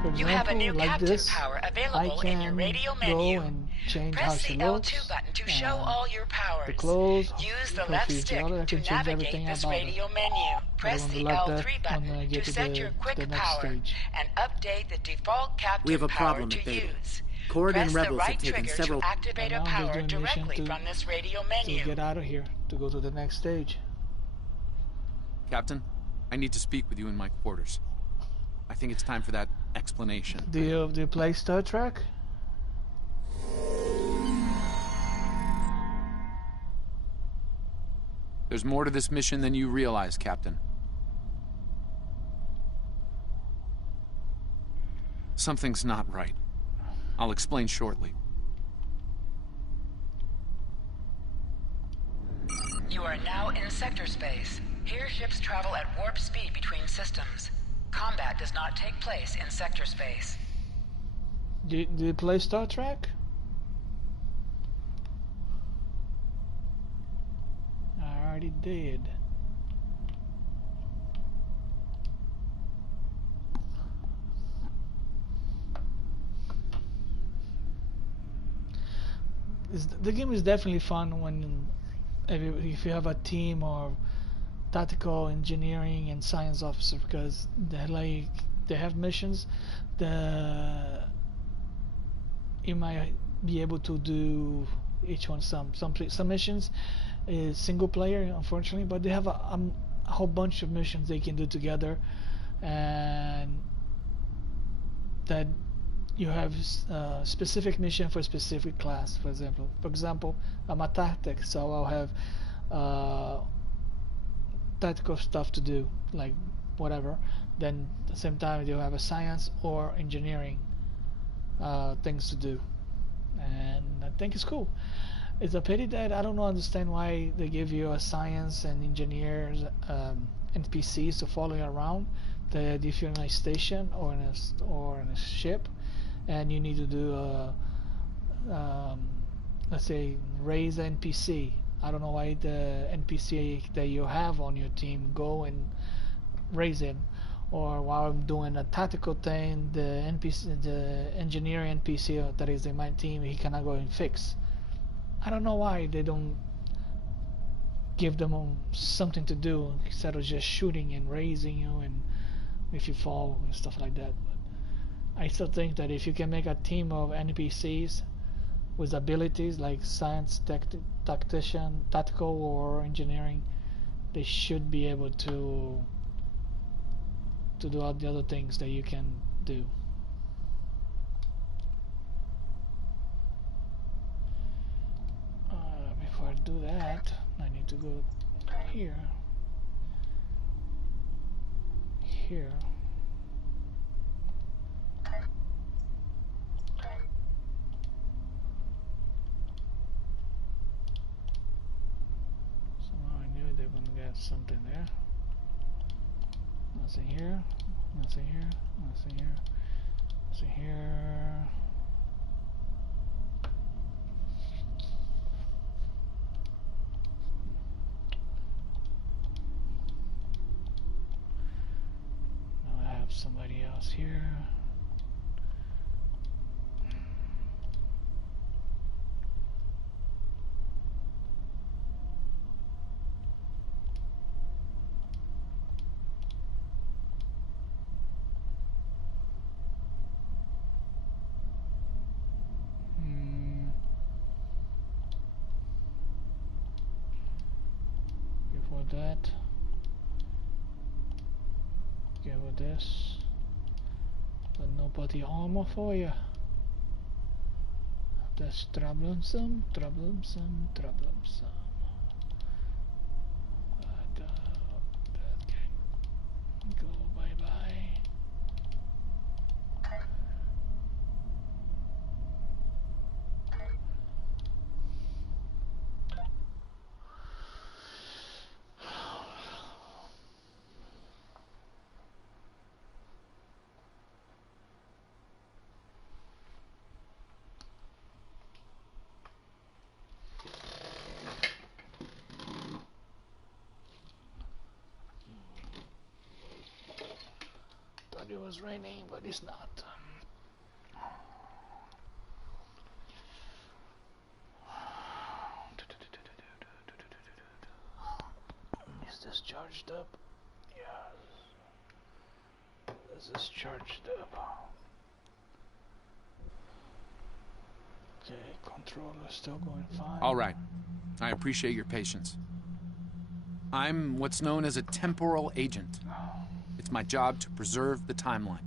For You have a example, new like captain this, power I available in your can radio go menu. and change how Press she the looks, L2 button to show all your powers. the clothes, Use the her left features. stick I to can change navigate everything this about her. radio menu. But I Press want to the let that L3 when button I get to to set your quick the next power stage. and update the default captain We have a power problem to at Babel. use. Cord Press and the rebels have right taken trigger several. to activate And a now I'm just power doing mission directly from this radio menu. to get out of here, to go to the next stage. Captain, I need to speak with you in my quarters. I think it's time for that explanation. Do you play Star Trek? There's more to this mission than you realize, Captain. Something's not right. I'll explain shortly. You are now in sector space. Here ships travel at warp speed between systems. Combat does not take place in sector space. Do you play Star Trek? I already did. The game is definitely fun when if you have a team or tactical engineering and science officer, because they have missions that you might be able to do each one. Some missions is single player, unfortunately, but they have a whole bunch of missions they can do together, and that you have a specific mission for a specific class. For example, I'm a tactic, so I'll have tactical stuff to do, like whatever. Then at the same time you have a science or engineering things to do, and I think it's cool. It's a pity that I don't understand why they give you a science and engineers NPCs to follow you around. That if you're in a station or in a ship, and you need to do let's say raise an NPC. I don't know why the NPC that you have on your team go and raise him, or while I'm doing a tactical thing, the engineer NPC that is in my team, he cannot go and fix. I don't know why they don't give them something to do instead of just shooting and raising you and if you fall and stuff like that. But I still think that if you can make a team of NPCs with abilities like science, tactician, tactical, or engineering, they should be able to do all the other things that you can do. Before I do that, I need to go here. Here. Somehow I knew they were gonna get something there. Nothing here. Nothing here. Nothing here. Nothing here. Now I have somebody else here. Before that, give her this, but nobody armor for you. That's troublesome, troublesome, troublesome. But that can go bye-bye. it was raining, but it's not. Is this charged up? Yes. This is charged up. Okay, controller's still going fine. All right. I appreciate your patience. I'm what's known as a temporal agent. It's my job to preserve the timeline.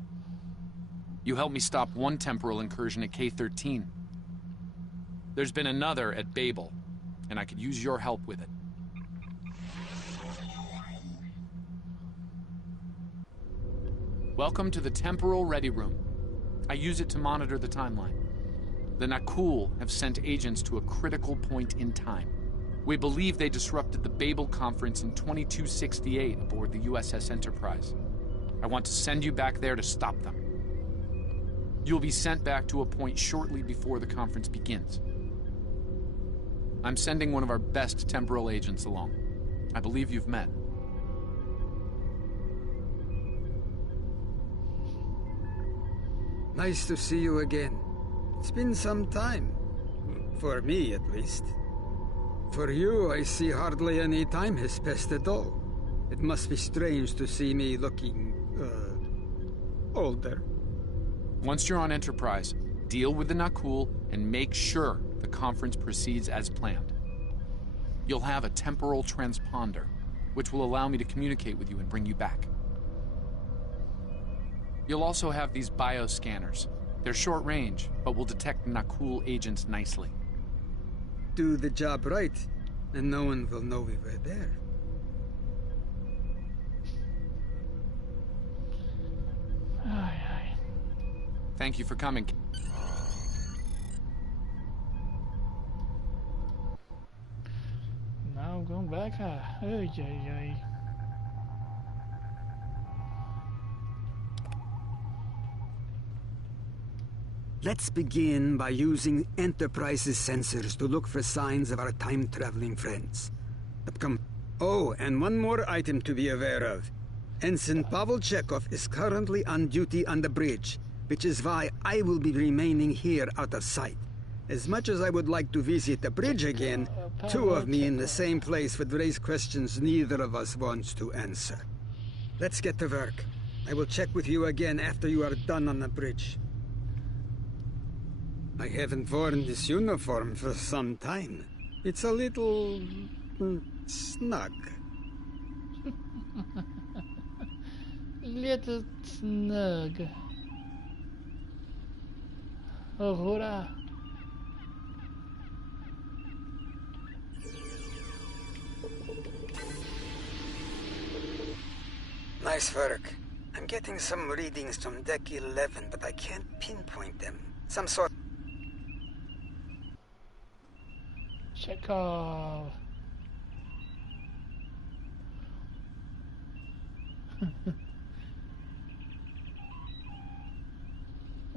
You helped me stop one temporal incursion at K-13. There's been another at Babel, and I could use your help with it. Welcome to the Temporal Ready Room. I use it to monitor the timeline. The Nakul have sent agents to a critical point in time. We believe they disrupted the Babel Conference in 2268 aboard the USS Enterprise. I want to send you back there to stop them. You'll be sent back to a point shortly before the conference begins. I'm sending one of our best temporal agents along. I believe you've met. Nice to see you again. It's been some time. For me, at least. For you, I see hardly any time has passed at all. It must be strange to see me looking, older. Once you're on Enterprise, deal with the Nakul and make sure the conference proceeds as planned. You'll have a temporal transponder, which will allow me to communicate with you and bring you back. You'll also have these bioscanners. They're short range, but will detect Nakul agents nicely. Do the job right, and no one will know we were there. Thank you for coming. Now I'm going back. Ay, ay, ay. Let's begin by using Enterprise's sensors to look for signs of our time-traveling friends. Oh, and one more item to be aware of. Ensign Pavel Chekhov is currently on duty on the bridge, which is why I will be remaining here out of sight. As much as I would like to visit the bridge again, two of me in the same place would raise questions neither of us wants to answer. Let's get to work. I will check with you again after you are done on the bridge. I haven't worn this uniform for some time. It's a little... snug. Little snug. Oh, hurrah. Nice work. I'm getting some readings from Deck 11, but I can't pinpoint them. Some sort... Chekhov.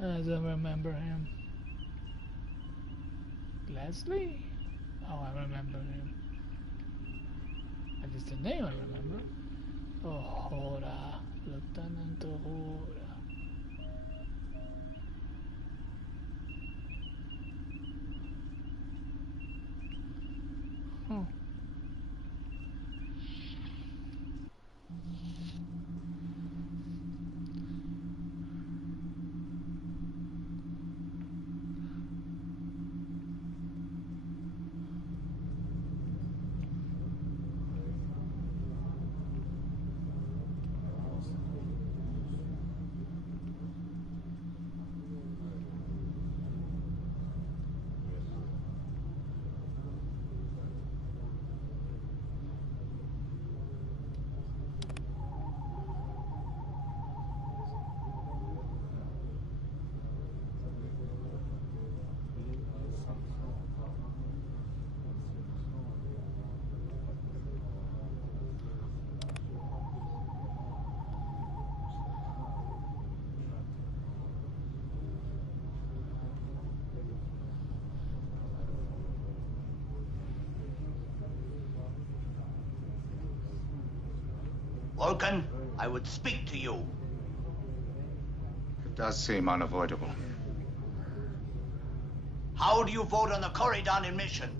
I don't remember him. Leslie? Oh, I remember him. At least the name I remember. Oh, Hora. Lieutenant Hora. Hmm. Vulcan, I would speak to you. Does seem unavoidable. How do you vote on the Corridon mission?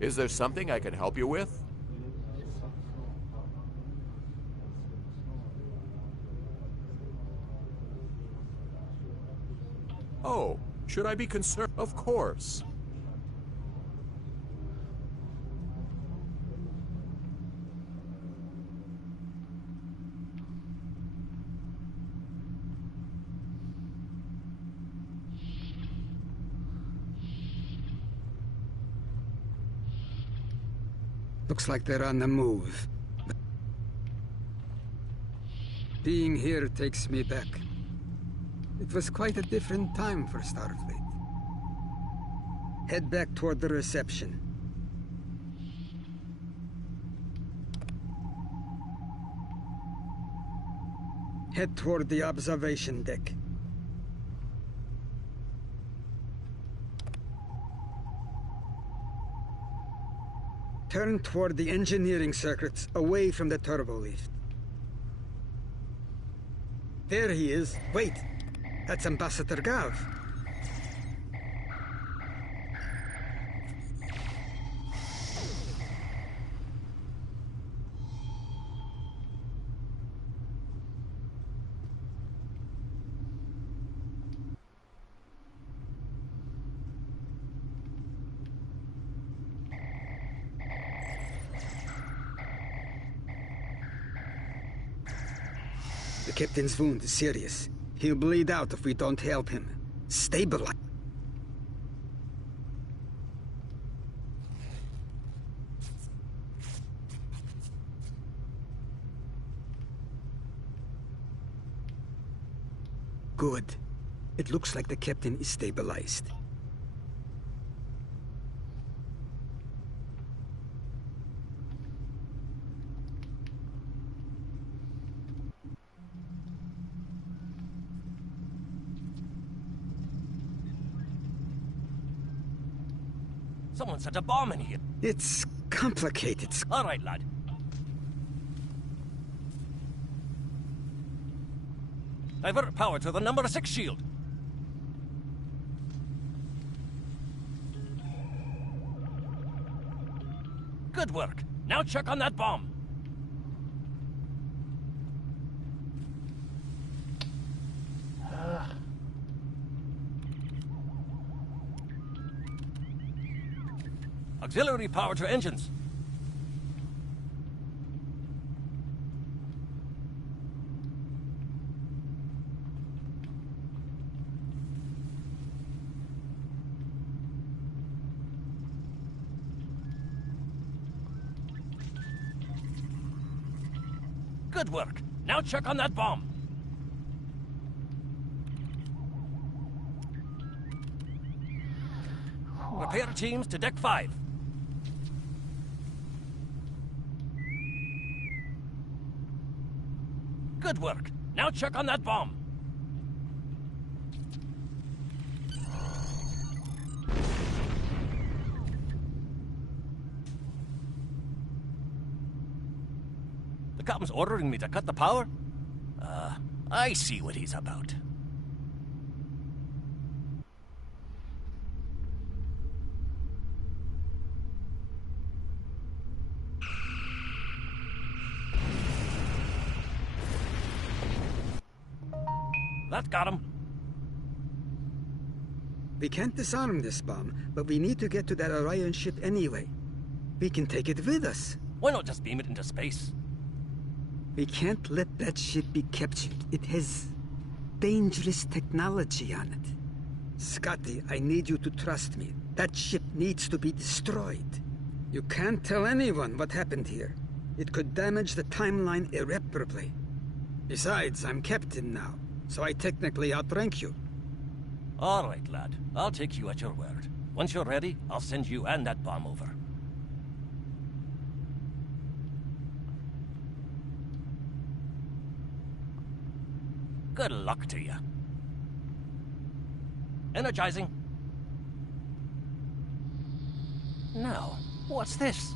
Is there something I can help you with? Oh, should I be concerned? Of course. Looks like they're on the move. Being here takes me back. It was quite a different time for Starfleet. Head back toward the reception. Head toward the observation deck. Turn toward the engineering circuits, away from the turbo lift. There he is. Wait, that's Ambassador Gav. The captain's wound is serious. He'll bleed out if we don't help him. Stabilize. Good. It looks like the captain is stabilized. Someone set a bomb in here. It's complicated. All right, lad. Divert power to the number 6 shield. Good work. Now check on that bomb. Auxiliary power to engines. Good work. Now check on that bomb. Repair teams to deck 5. Good work. Now check on that bomb. The captain's ordering me to cut the power? I see what he's about. That got him. We can't disarm this bomb, but we need to get to that Orion ship anyway. We can take it with us. Why not just beam it into space? We can't let that ship be captured. It has dangerous technology on it. Scotty, I need you to trust me. That ship needs to be destroyed. You can't tell anyone what happened here. It could damage the timeline irreparably. Besides, I'm captain now, so I technically outrank you. All right, lad. I'll take you at your word. Once you're ready, I'll send you and that bomb over. Good luck to you. Energizing. Now, what's this?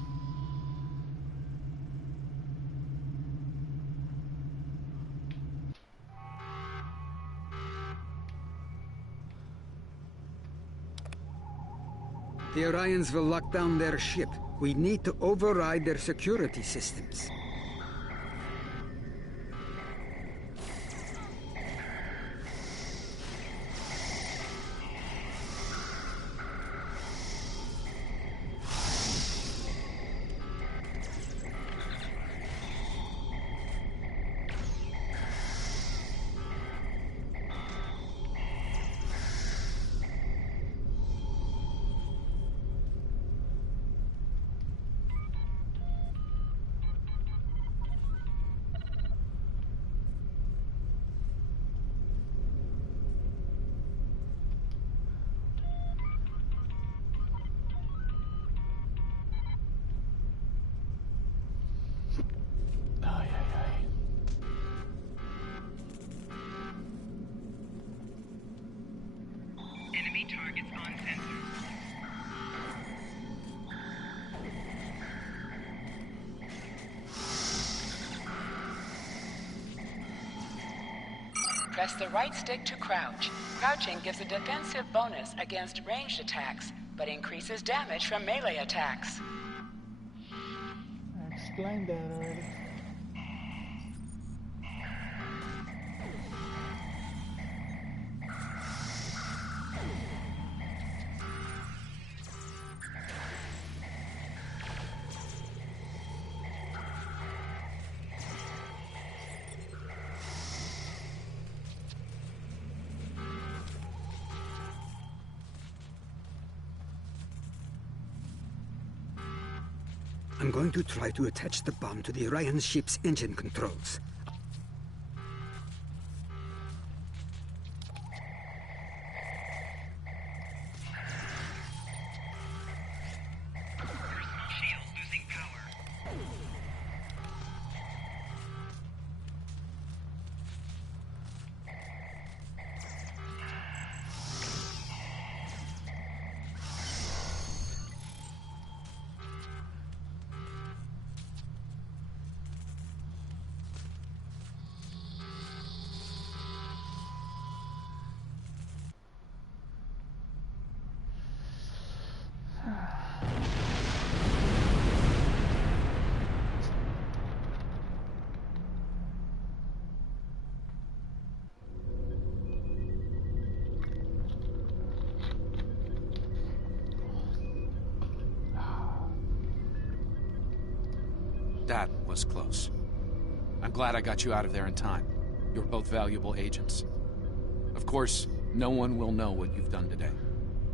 The Orions will lock down their ship. We need to override their security systems. Enemy targets on sensors. Press the right stick to crouch. Crouching gives a defensive bonus against ranged attacks, but increases damage from melee attacks. I explained that already. I'm going to try to attach the bomb to the Orion ship's engine controls. Personal shield losing power. That was close. I'm glad I got you out of there in time. You're both valuable agents. Of course, no one will know what you've done today,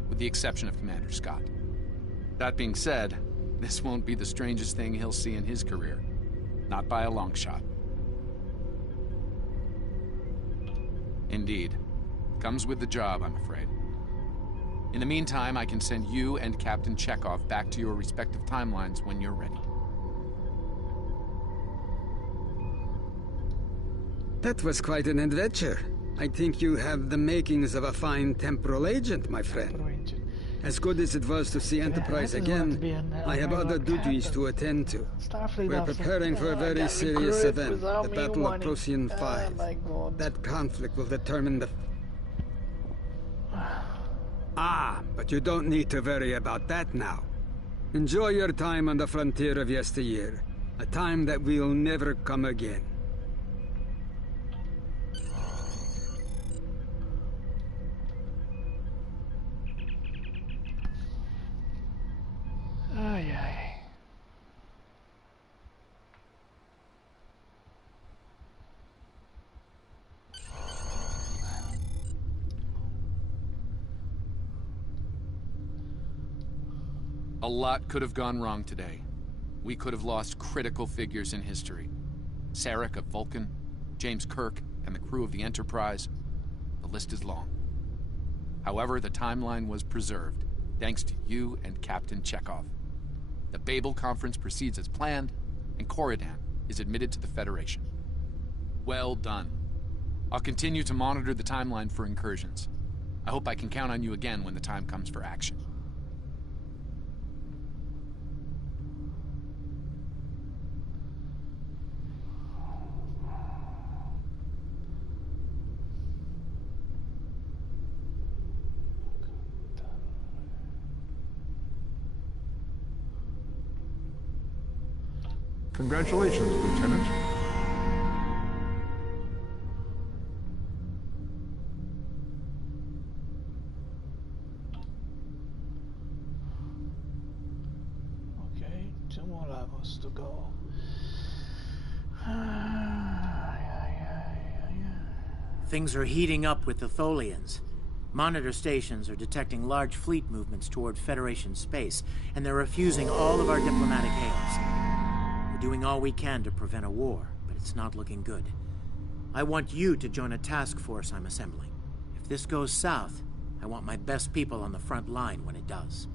with the exception of Commander Scott. That being said, this won't be the strangest thing he'll see in his career. Not by a long shot. Indeed. Comes with the job, I'm afraid. In the meantime, I can send you and Captain Chekhov back to your respective timelines when you're ready. That was quite an adventure. I think you have the makings of a fine temporal agent, my friend. As good as it was to see Enterprise again, I have other duties to attend to. We're preparing for a very serious event, the Battle of Procyon 5. That conflict will determine the... Ah, but you don't need to worry about that now. Enjoy your time on the frontier of yesteryear, a time that will never come again. Ay, ay. A lot could have gone wrong today. We could have lost critical figures in history. Sarek of Vulcan, James Kirk, and the crew of the Enterprise. The list is long. However, the timeline was preserved, thanks to you and Captain Chekhov. The Babel Conference proceeds as planned, and Corridan is admitted to the Federation. Well done. I'll continue to monitor the timeline for incursions. I hope I can count on you again when the time comes for action. Congratulations, Lieutenant. Okay, 2 more levels to go. Things are heating up with the Tholians. Monitor stations are detecting large fleet movements toward Federation space, and they're refusing all of our diplomatic hails. We're doing all we can to prevent a war, but it's not looking good. I want you to join a task force I'm assembling. If this goes south, I want my best people on the front line when it does.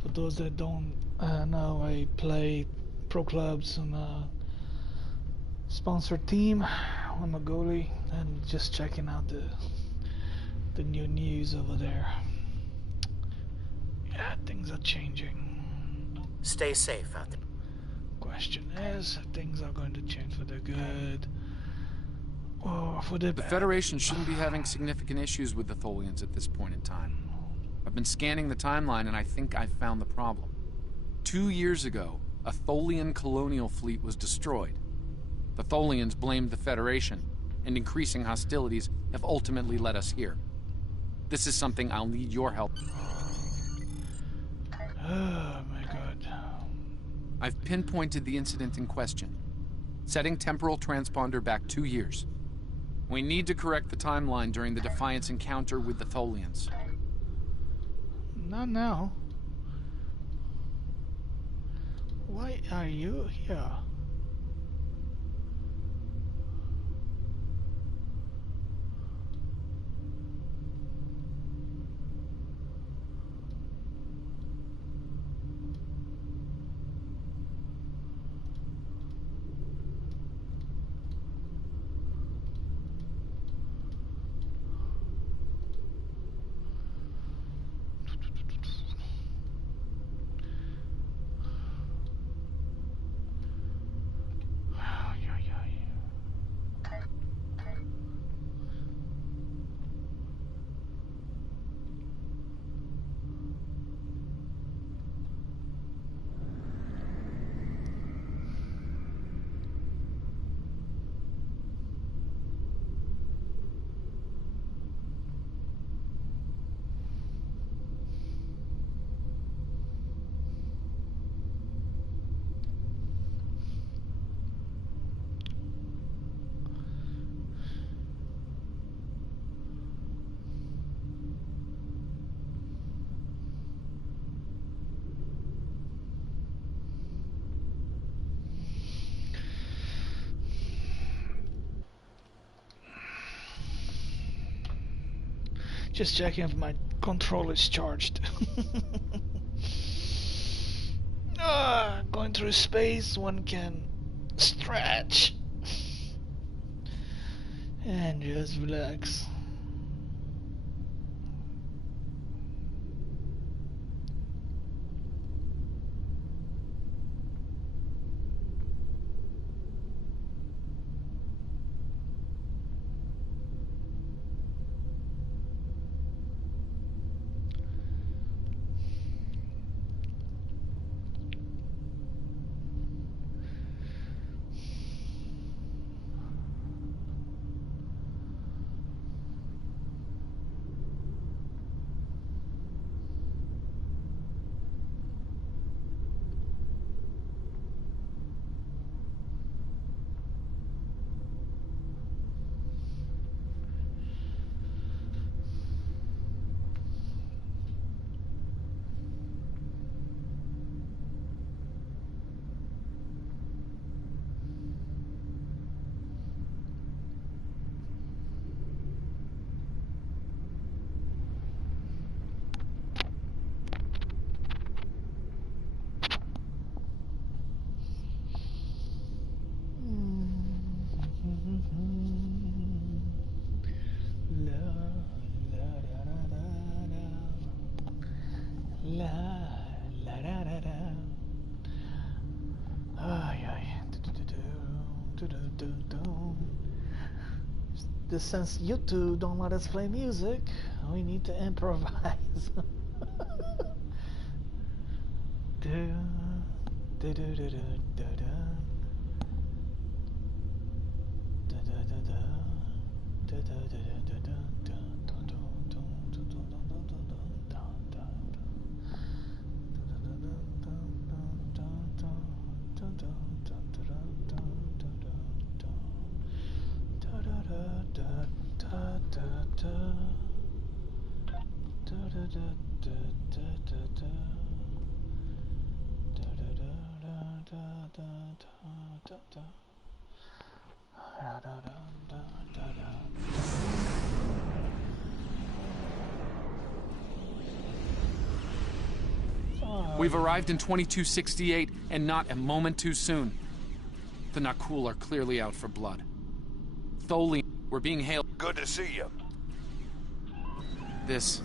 For those that don't know, I play pro clubs on a sponsored team. I'm a goalie, and just checking out the new news over there. Yeah, things are changing. Stay safe out there. Question is, if things are going to change for the good or for the bad. The Federation shouldn't be having significant issues with the Tholians at this point in time. I've been scanning the timeline, and I think I've found the problem. 2 years ago, a Tholian colonial fleet was destroyed. The Tholians blamed the Federation, and increasing hostilities have ultimately led us here. This is something I'll need your help. Oh my god. I've pinpointed the incident in question, setting temporal transponder back 2 years. We need to correct the timeline during the Defiance encounter with the Tholians. Not now. Why are you here? Just checking if my controller is charged. Going through space, one can stretch and just relax. Since you two don't let us play music, we need to improvise. We've arrived in 2268, and not a moment too soon. The Nakul are clearly out for blood. Tholian, we're being hailed. Good to see you. This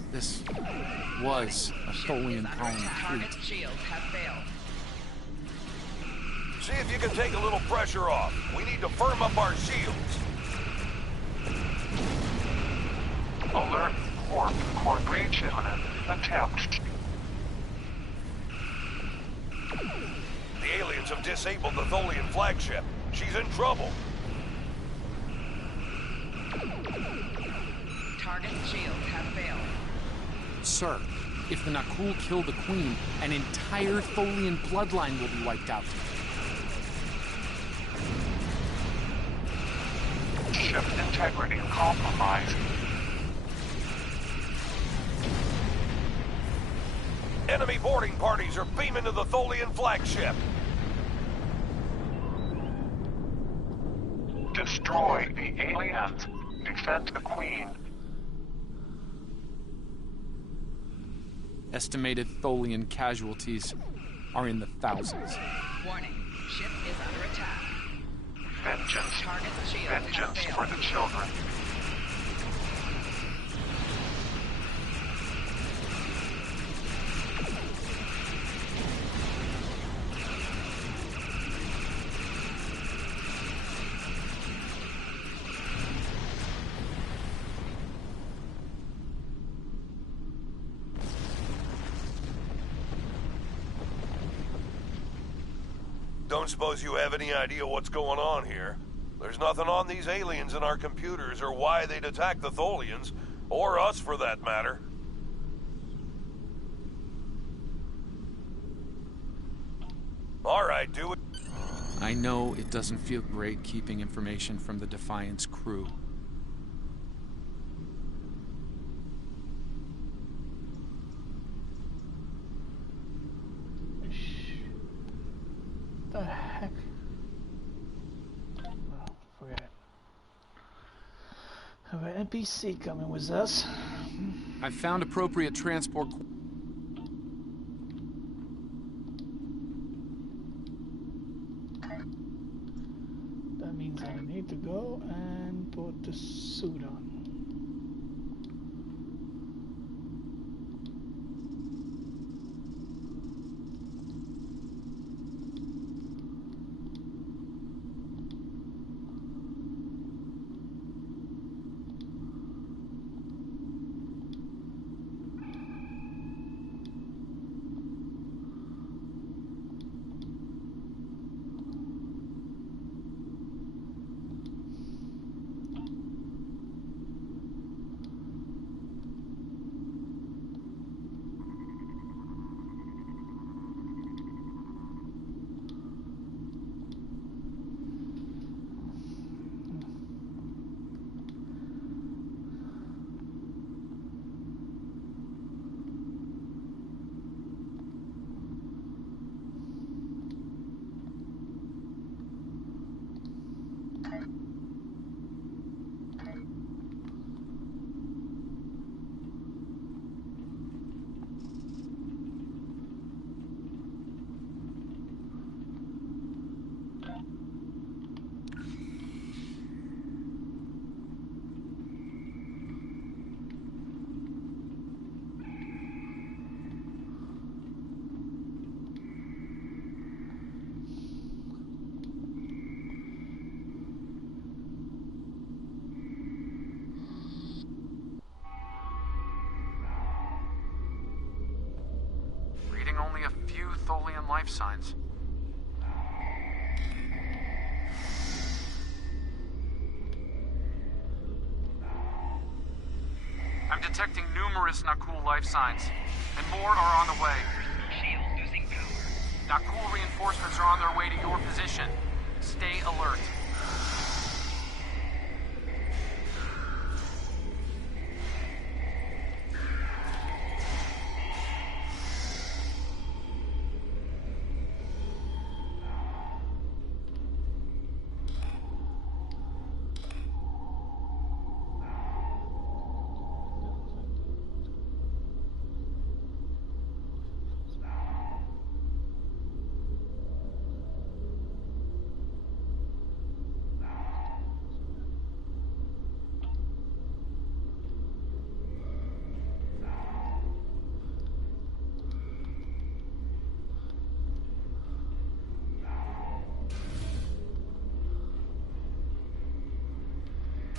was a Tholian colony fleet. Shields have failed. See if you can take a little pressure off. We need to firm up our shields. Alert. Warp. Core breach imminent. Attempt. The aliens have disabled the Tholian flagship. She's in trouble. Target shields have failed. Sir, If the Nakul kill the Queen, an entire Tholian bloodline will be wiped out. Ship integrity compromised. Enemy boarding parties are beaming to the Tholian flagship. Destroy the aliens. Defend the Queen. Estimated Tholian casualties are in the thousands. Warning. Ship is under attack. Vengeance. Target's shield Vengeance has for failed. the children. Don't suppose you have any idea what's going on here? There's nothing on these aliens in our computers or why they'd attack the Tholians, or us for that matter. All right, do it. I know it doesn't feel great keeping information from the Defiance crew. The heck? Oh, forget it. Have an NPC coming with us. I found appropriate transport. That means I need to go and put the suit on. Reading only a few Tholian life signs. I'm detecting numerous Nakul life signs, and more are on the way. Shield losing power. Nakul reinforcements are on their way to your position. Stay alert.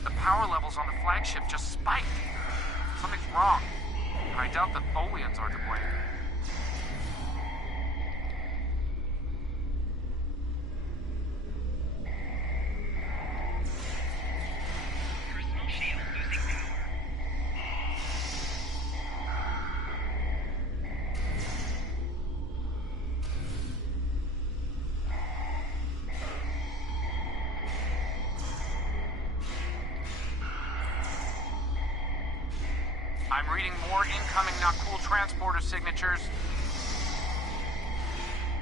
The power levels on the flagship just spiked. Something's wrong. And I doubt the Tholians are to blame. Personal shield losing power. I'm reading more incoming not cool transporter signatures.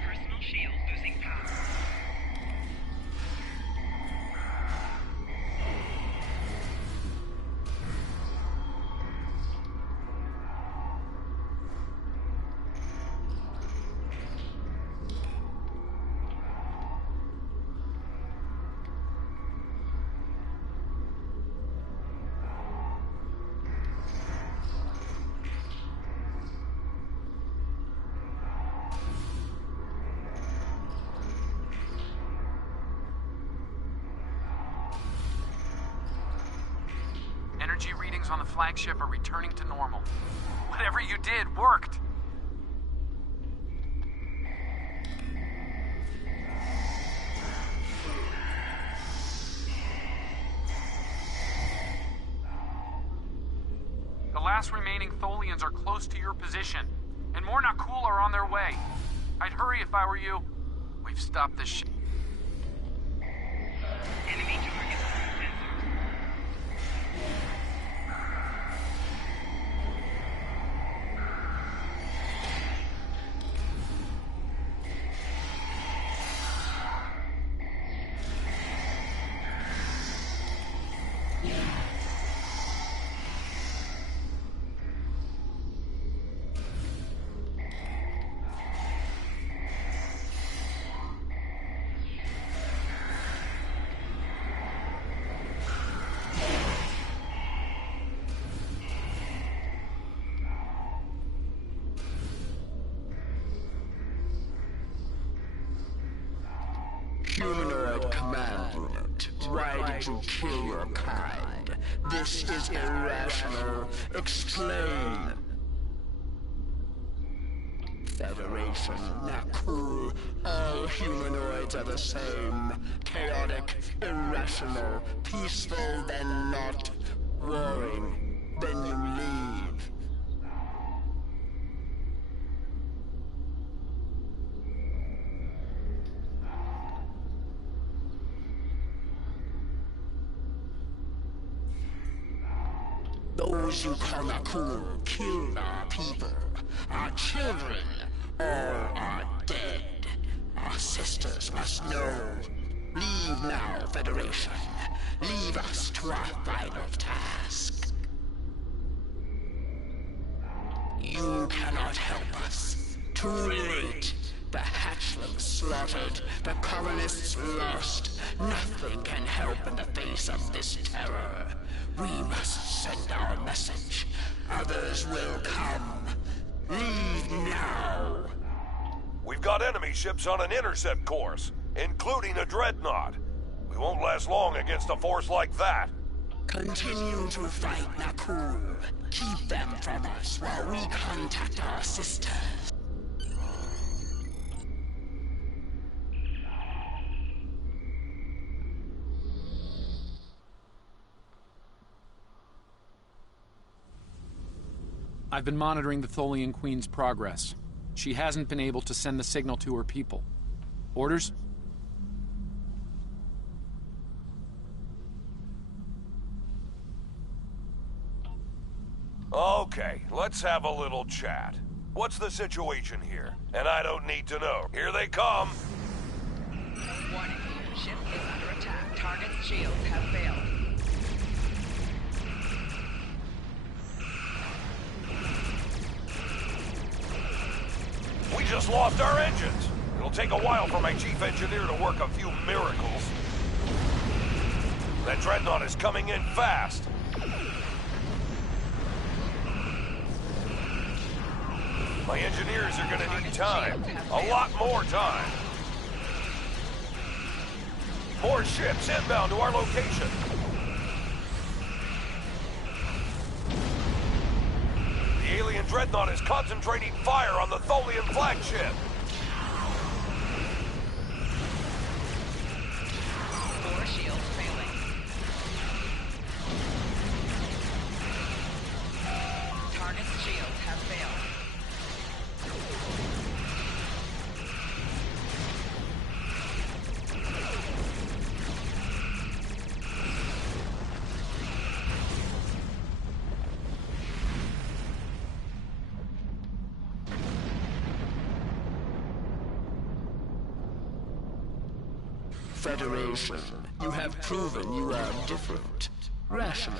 Personal shield losing power. Energy readings on the flagship are returning to normal. Whatever you did worked. The last remaining Tholians are close to your position, and more not cool are on their way. I'd hurry if I were you. We've stopped this shit. Enemy targets censored. Humanoid command unit, why did you kill your kind? This is irrational. Explain. Federation, not cool. All humanoids are the same. Chaotic, irrational, peaceful, then not. Warring, then you leave. Those you call not cool killed our people, our children, all are dead. Our sisters must know. Leave now, Federation. Leave us to our final task. You cannot help us. Too late. The hatchlings slaughtered, the colonists lost. Nothing can help in the face of this terror. We must send our message. Others will come. Leave now. We've got enemy ships on an intercept course, including a dreadnought. We won't last long against a force like that. Continue to fight, Nakul. Keep them from us while we contact our sisters. I've been monitoring the Tholian Queen's progress. She hasn't been able to send the signal to her people. Orders? Okay, let's have a little chat. What's the situation here? And I don't need to know. Here they come! Warning. Ship is under attack. Target's shields have failed. We just lost our engines. It'll take a while for my chief engineer to work a few miracles. That dreadnought is coming in fast. My engineers are gonna need time. A lot more time. More ships inbound to our location. The alien dreadnought is concentrating fire on the Tholian flagship. Four shields failing. Target's shields have failed. Federation, you have proven you are different. Rational.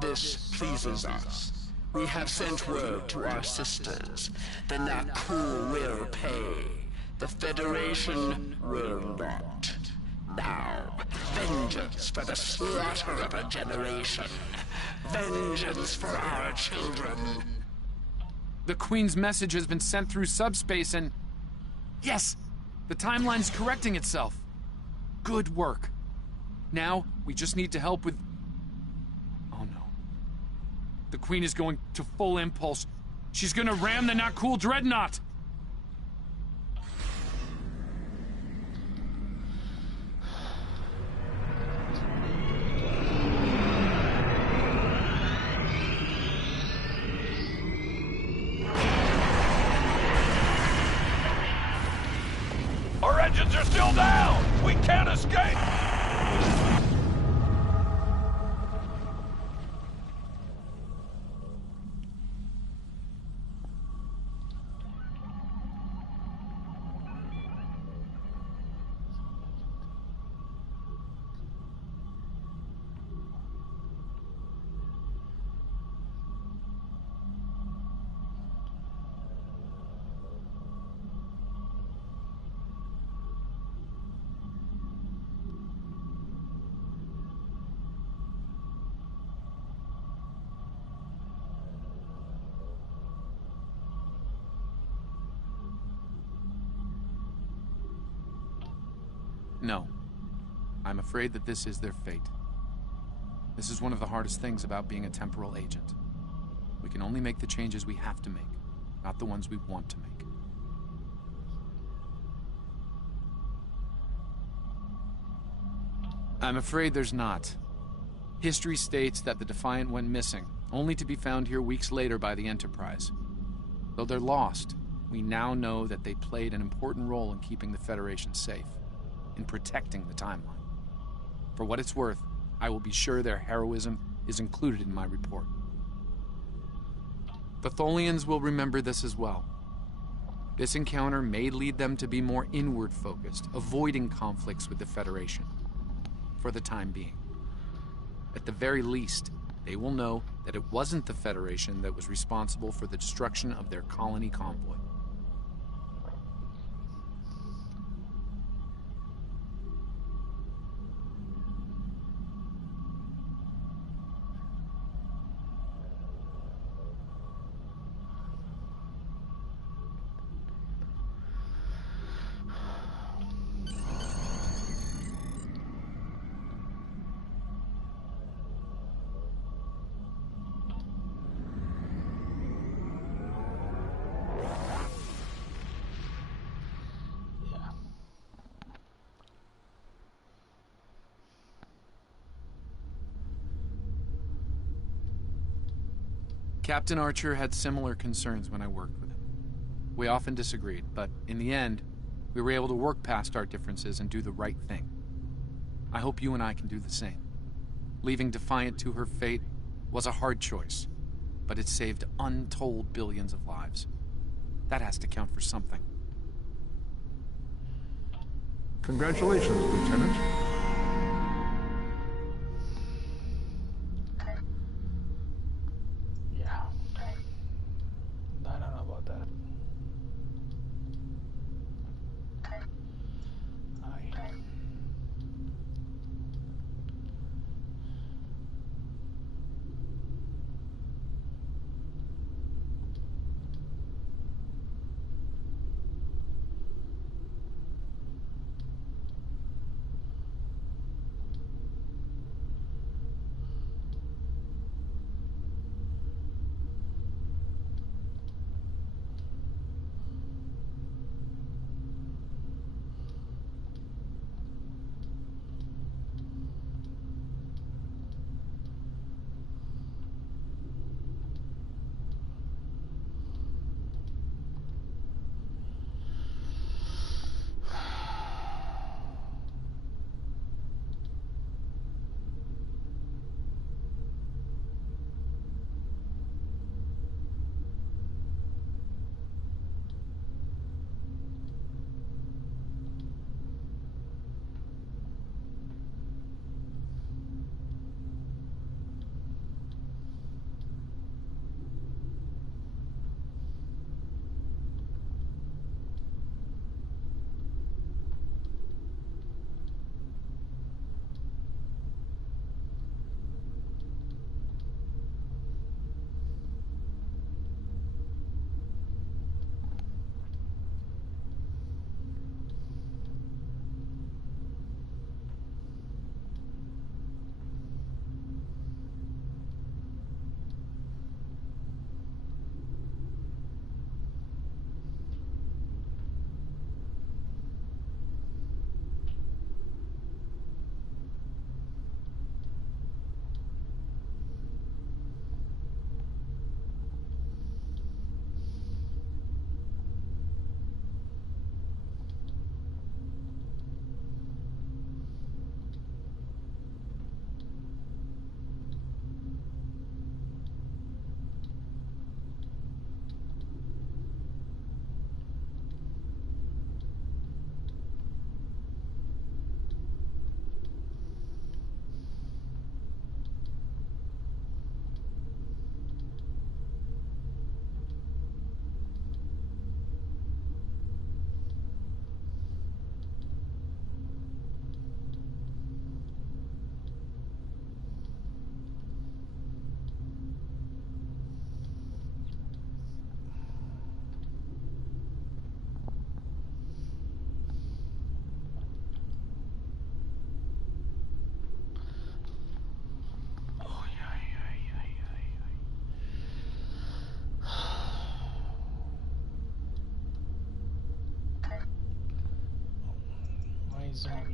This pleases us. We have sent word to our sisters. The Naku will pay. The Federation will not. Now, vengeance for the slaughter of a generation. Vengeance for our children. The Queen's message has been sent through subspace and... Yes! The timeline's correcting itself. Good work. Now, we just need to help with... Oh no. The Queen is going to full impulse. She's gonna ram the not cool dreadnought! Our engines are still down! We can't escape! No. I'm afraid that this is their fate. This is one of the hardest things about being a temporal agent. We can only make the changes we have to make, not the ones we want to make. I'm afraid there's not. History states that the Defiant went missing, only to be found here weeks later by the Enterprise. Though they're lost, we now know that they played an important role in keeping the Federation safe, in protecting the timeline. For what it's worth, I will be sure their heroism is included in my report. The Tholians will remember this as well. This encounter may lead them to be more inward-focused, avoiding conflicts with the Federation. For the time being. At the very least, they will know that it wasn't the Federation that was responsible for the destruction of their colony convoy. Captain Archer had similar concerns when I worked with him. We often disagreed, but in the end, we were able to work past our differences and do the right thing. I hope you and I can do the same. Leaving Defiant to her fate was a hard choice, but it saved untold billions of lives. That has to count for something. Congratulations, Lieutenant.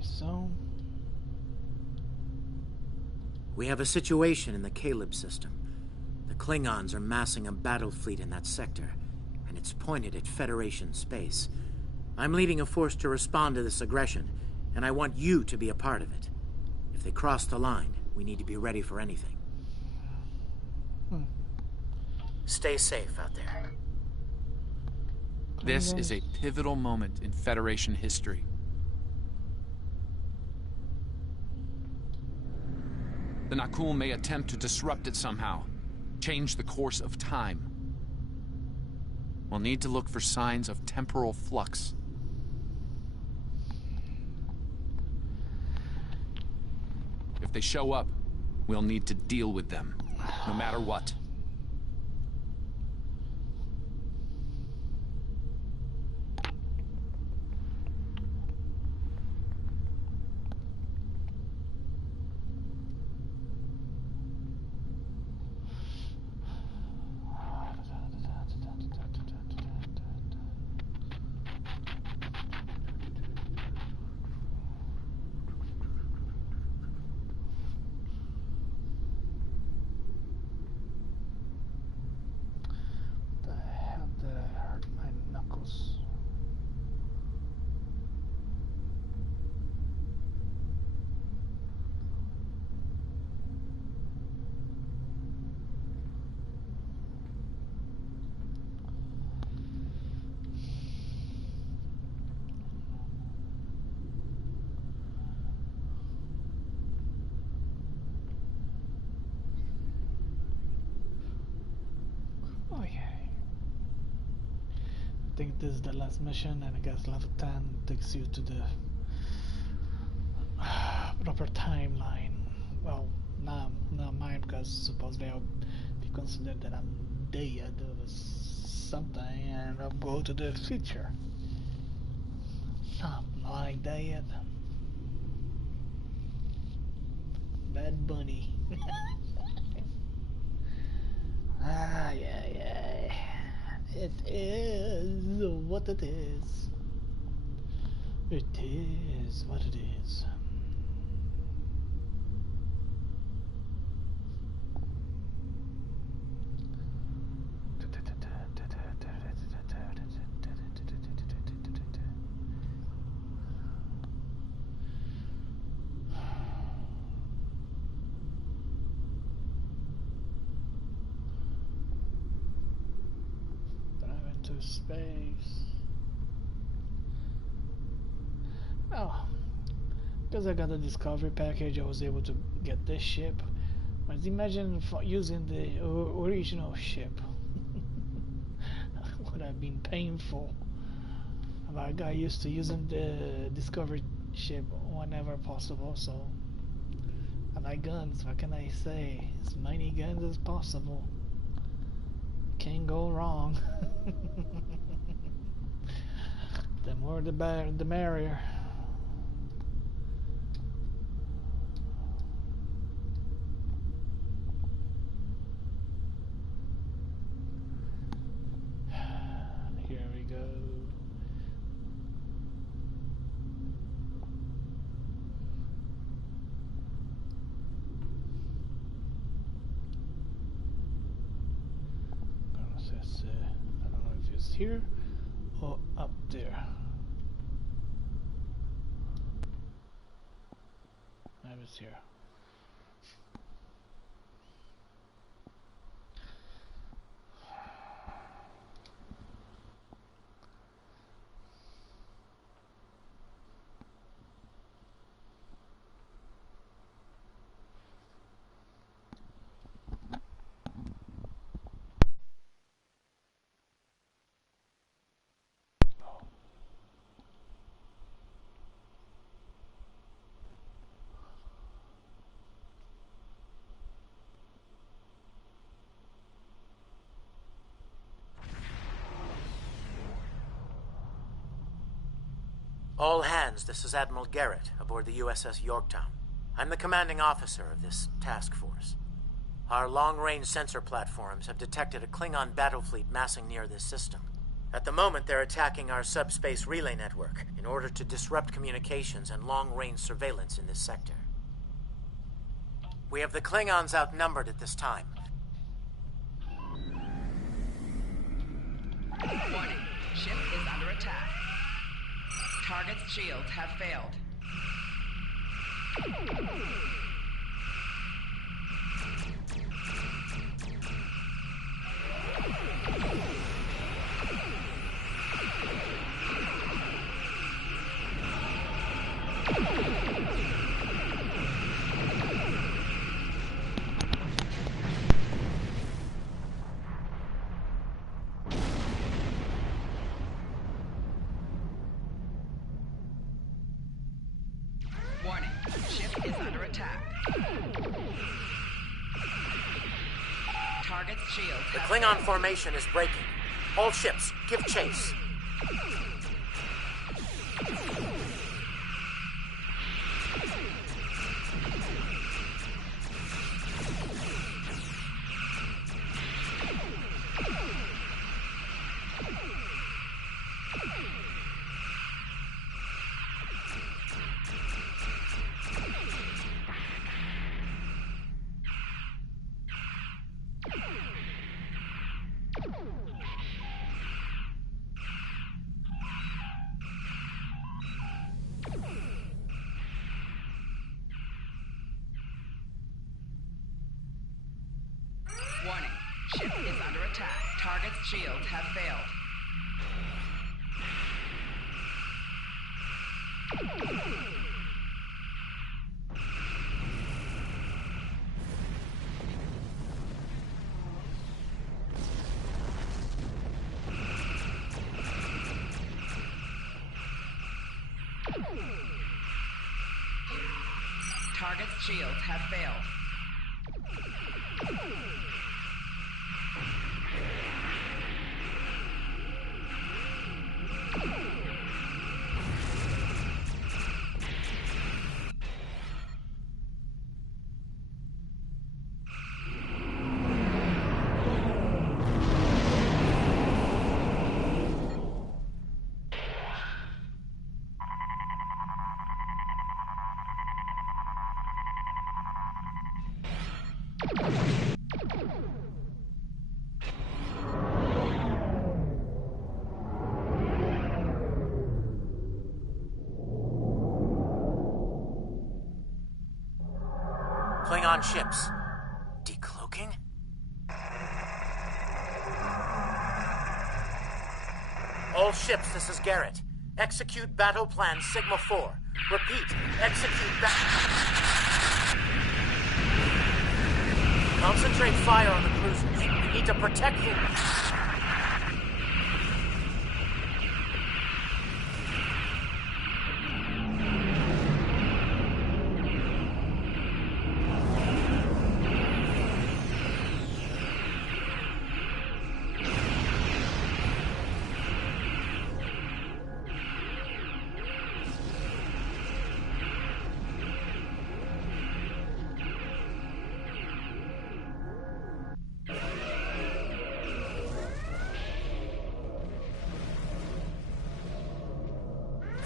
zone. We have a situation in the Caleb system. The Klingons are massing a battle fleet in that sector, and it's pointed at Federation space. I'm leading a force to respond to this aggression, and I want you to be a part of it. If they cross the line, we need to be ready for anything. Stay safe out there. This is a pivotal moment in Federation history. The Nakul may attempt to disrupt it somehow, change the course of time. We'll need to look for signs of temporal flux. If they show up, we'll need to deal with them, no matter what. I think this is the last mission, and I guess level 10 takes you to the proper timeline. Well, not mine, because supposedly I'll be considered that I'm dead or something, and I'll go to the future. Something like that. Bad Bunny. Yeah. It is what it is. It is what it is. To space. Oh, because I got the discovery package, I was able to get this ship. But imagine using the original ship. Would have been painful. But I got used to using the discovery ship whenever possible, so I like guns. What can I say? As many guns as possible. Can't go wrong. The more the better, the merrier. Here we go. I don't know if it's here or up there. Maybe it's here. All hands, this is Admiral Garrett aboard the USS Yorktown. I'm the commanding officer of this task force. Our long-range sensor platforms have detected a Klingon battle fleet massing near this system. At the moment, they're attacking our subspace relay network in order to disrupt communications and long-range surveillance in this sector. We have the Klingons outnumbered at this time. Warning. Ship is under attack. Target's shields have failed. Warning. Ship is under attack. Target's shields The have Klingon failed. formation is breaking. All ships, give chase. Warning. Ship is under attack. Target's shields have failed. Target's shields have failed. Klingon ships. Decloaking? All ships, this is Garrett. Execute battle plan Sigma 4. Repeat, execute Concentrate fire on the cruisers. We need to protect you.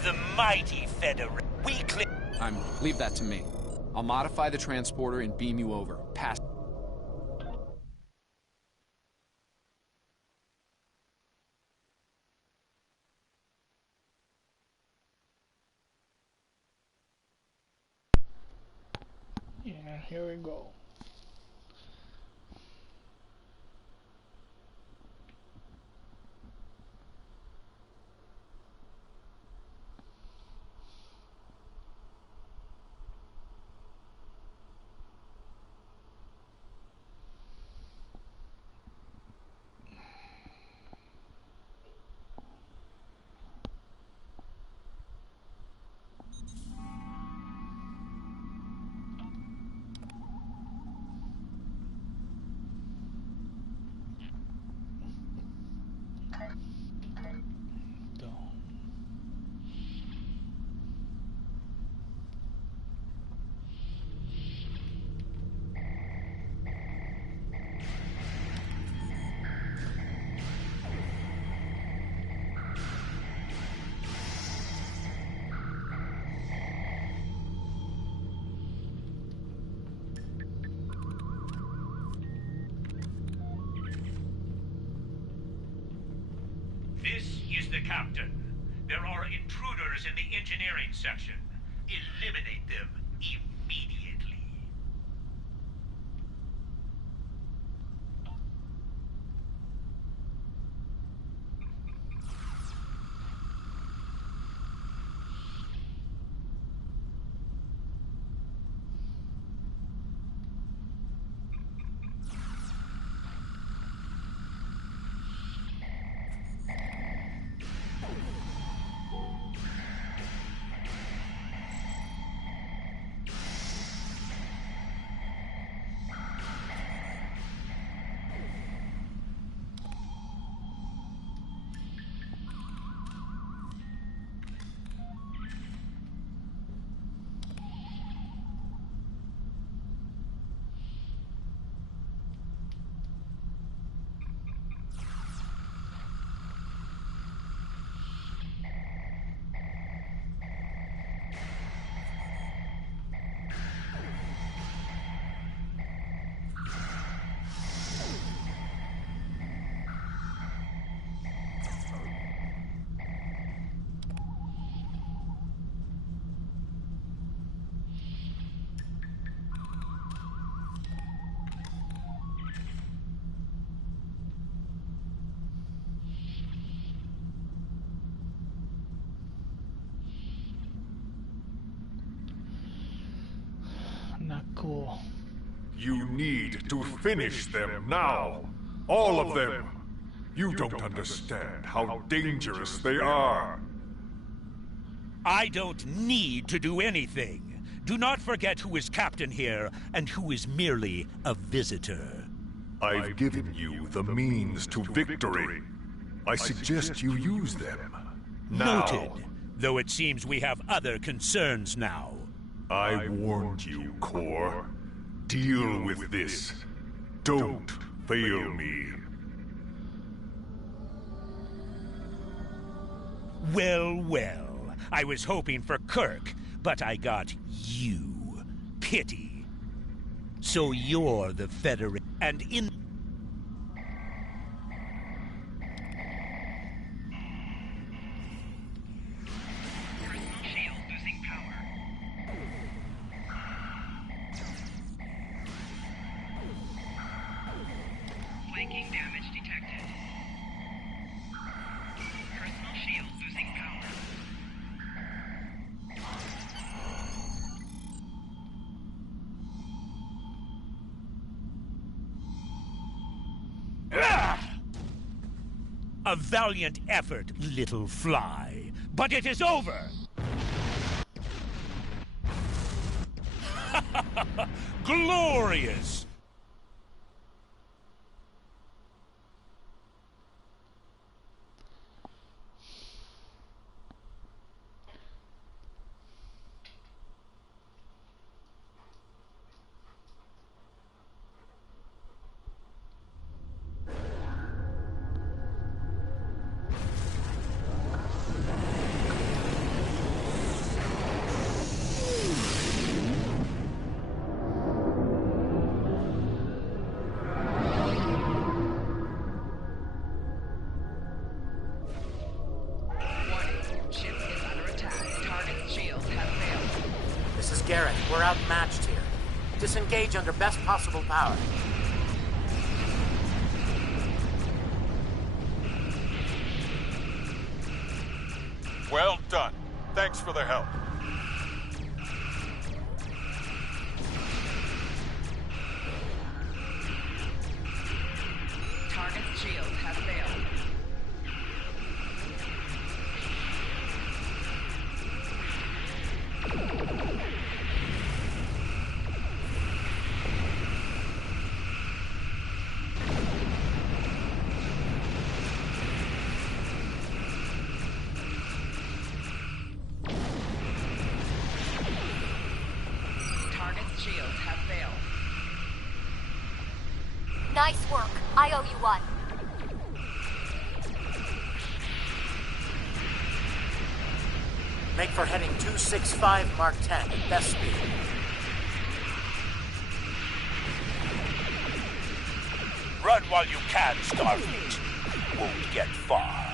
The mighty Federation. Leave that to me. I'll modify the transporter and beam you over. Pass. Yeah, here we go. Captain. There are intruders in the engineering section. Eliminate them immediately. Not cool. You need to finish them now. All of them. You don't understand how dangerous they are. I don't need to do anything. Do not forget who is captain here and who is merely a visitor. I've given you the means to victory. I suggest you use them. Now. Noted. Though it seems we have other concerns now. I warned you, Core. Deal with this. Don't fail me. Well, well. I was hoping for Kirk, but I got you. Pity. So you're the Federation, and in... Shield losing power. Flanking damage detected. Personal shield losing power. A valiant effort, little fly. But it is over! Glorious! This is Garrett. We're outmatched here. Disengage under best possible power. Well done. Thanks for the help. Target's shield has failed. Target's shields have failed. Nice work. I owe you one. Make for heading 265 Mark 10 at best speed. Run while you can, Starfleet. Won't get far.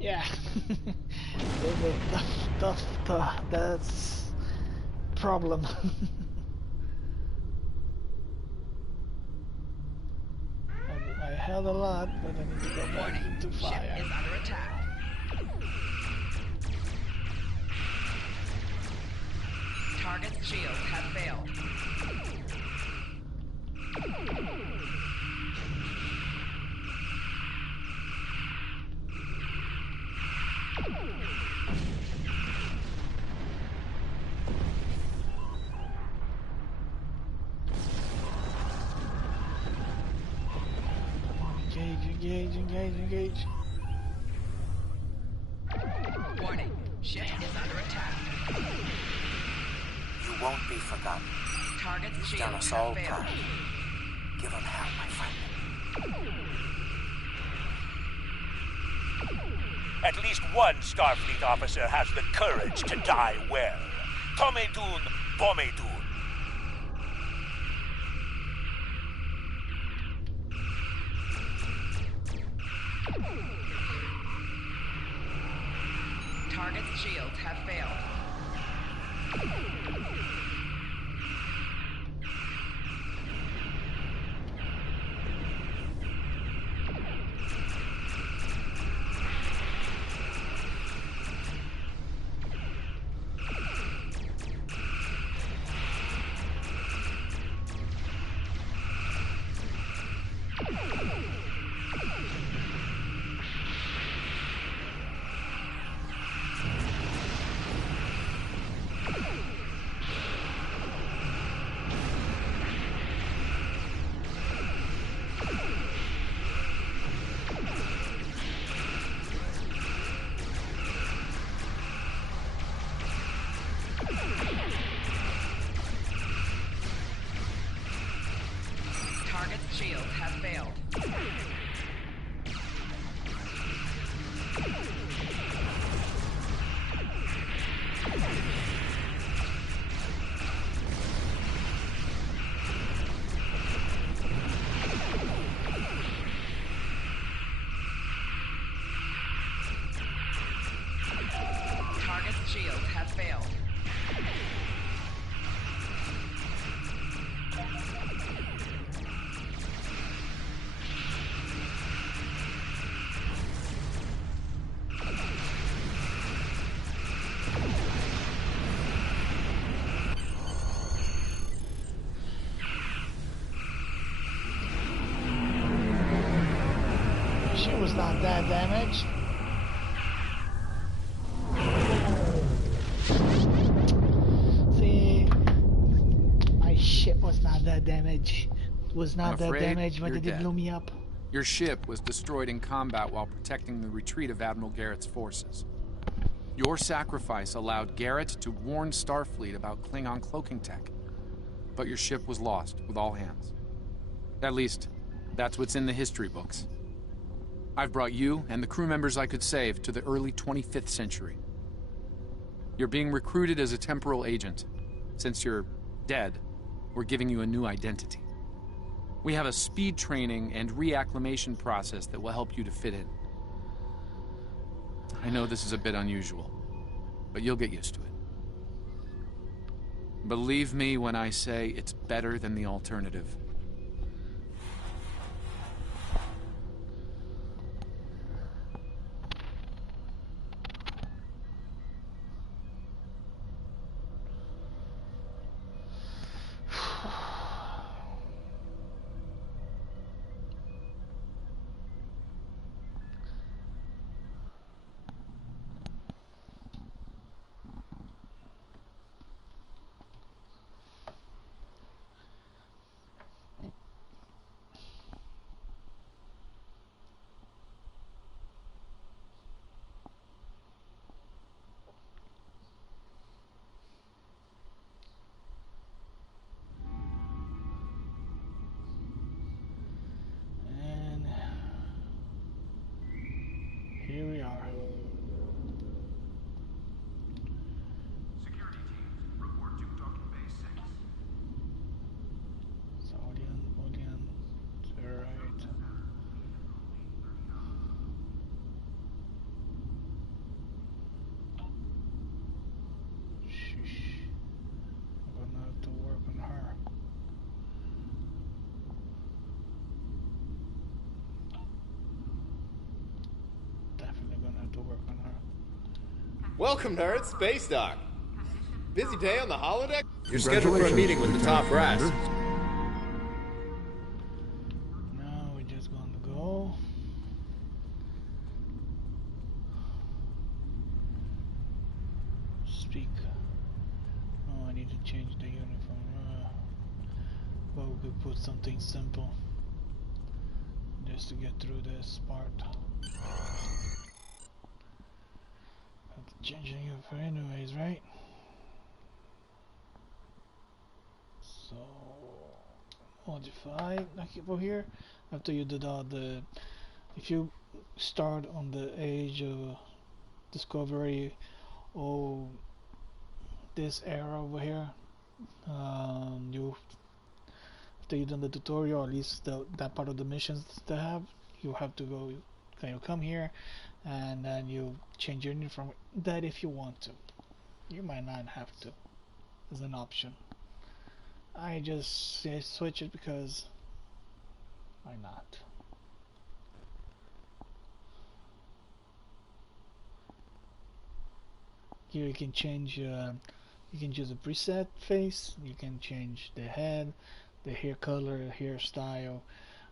Yeah. That's problem. I held a lot, but I need to go back into fire. Ship is under attack. Target's shields have failed. Engage. Warning, ship is under attack. You won't be forgotten. Target's You've shields done us have all failed. proud. Give them hell, my friend. At least one Starfleet officer has the courage to die well. Tomedun Bomedun. Target's shields have failed. Target's shields have failed. Target's shields have failed. She was not that damaged. See, my ship was not that damaged. Was not that damaged when they blew me up. Your ship was destroyed in combat while protecting the retreat of Admiral Garrett's forces. Your sacrifice allowed Garrett to warn Starfleet about Klingon cloaking tech, but your ship was lost with all hands. At least, that's what's in the history books. I've brought you and the crew members I could save to the early 25th century. You're being recruited as a temporal agent. Since you're dead, we're giving you a new identity. We have a speed training and reacclimation process that will help you to fit in. I know this is a bit unusual, but you'll get used to it. Believe me when I say it's better than the alternative. Here we are. Security teams, report to docking bay 6. Audience, to the right. Welcome to Earth Space Dock. Busy day on the holodeck? You're scheduled for a meeting with the top brass. Now we're just going to go. Speak. Oh, I need to change the uniform. But we could put something simple just to get through this part. Have to change the uniform anyways, right? So modify like over here. After you did all the, if you start on the age of discovery, or this era over here, you after you've done the tutorial, at least that part of the missions they have, you have to go. You come here, and then you change your uniform. That if you want to, you might not have to. As an option. I just switch it because why not? Here you can change. You can choose a preset face. You can change the head, the hair color, hairstyle,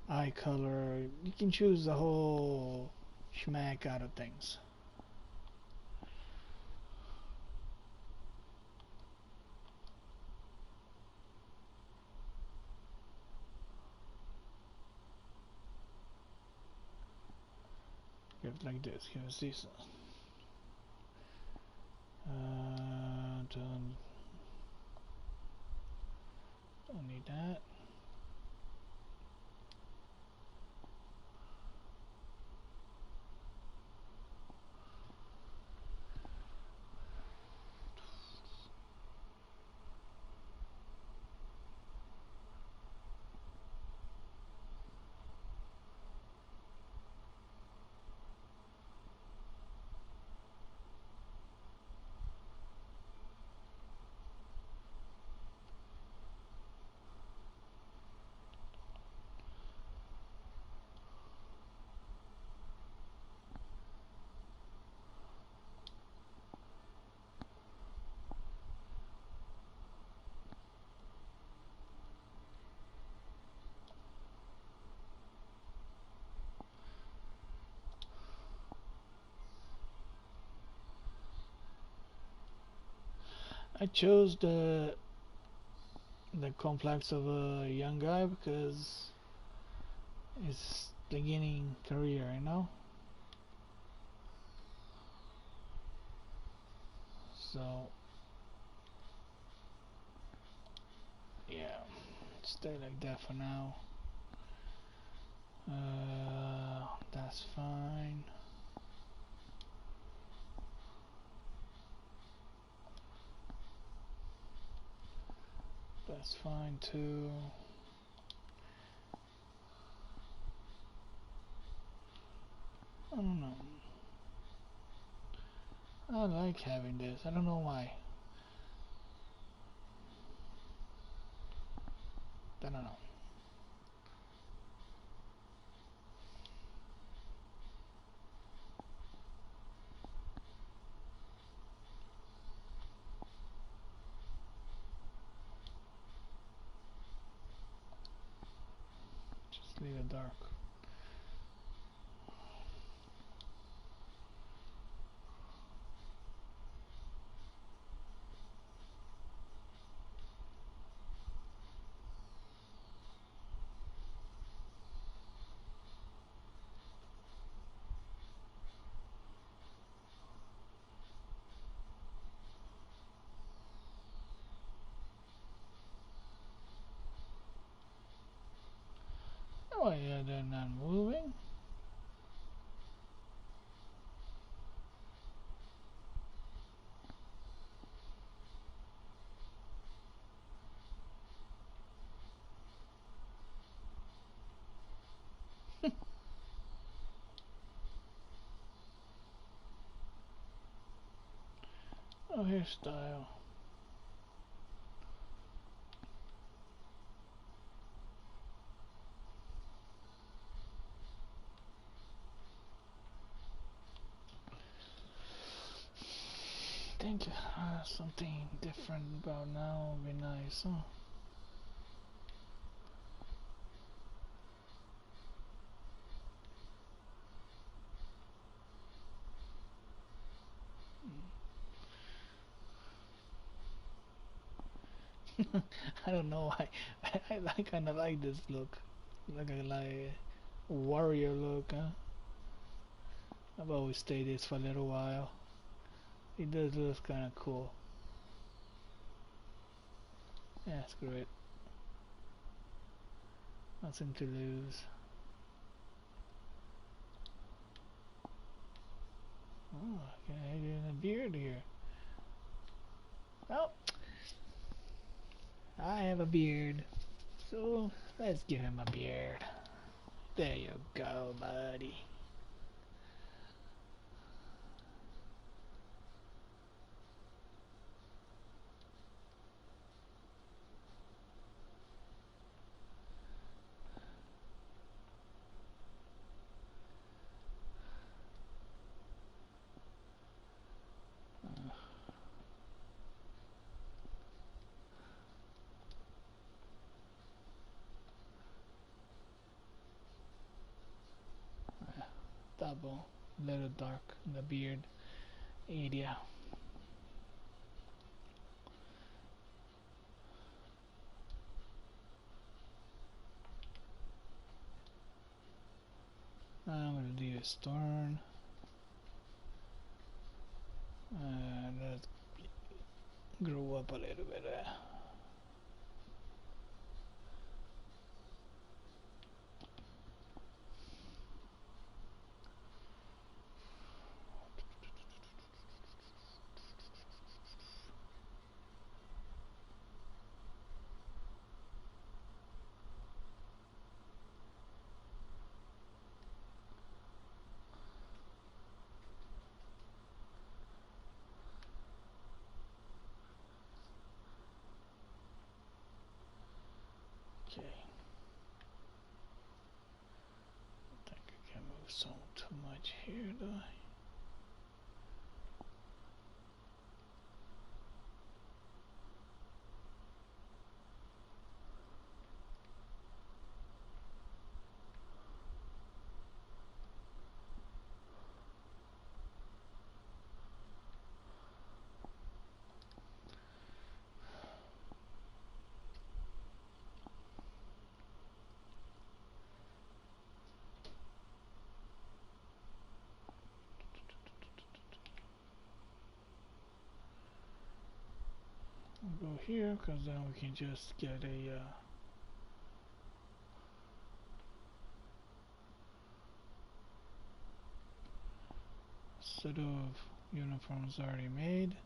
eye color. You can choose the whole schmack out of things. Give it like this. Give us this. Don't need that. I chose the complex of a young guy because it's beginning career, you know. So yeah, stay like that for now. That's fine. That's fine too. I don't know. I like having this. I don't know why. I don't know. Just leave it dark. Oh yeah, they're not moving. Oh, hairstyle. think something different about now would be nice, huh? I don't know why. I kind of like this look, like a warrior look. Huh? I've always stayed this for a little while. It does look kind of cool. Yeah, screw it. Nothing to lose. Oh, can I get a beard here? Oh, I have a beard. So let's give him a beard. There you go, buddy. Double, little dark in the beard area. I'm gonna do a storm. And let's grow up a little bit. Okay. I think I can move so too much here, do I? We'll go here because then we can just get a set of uniforms already made.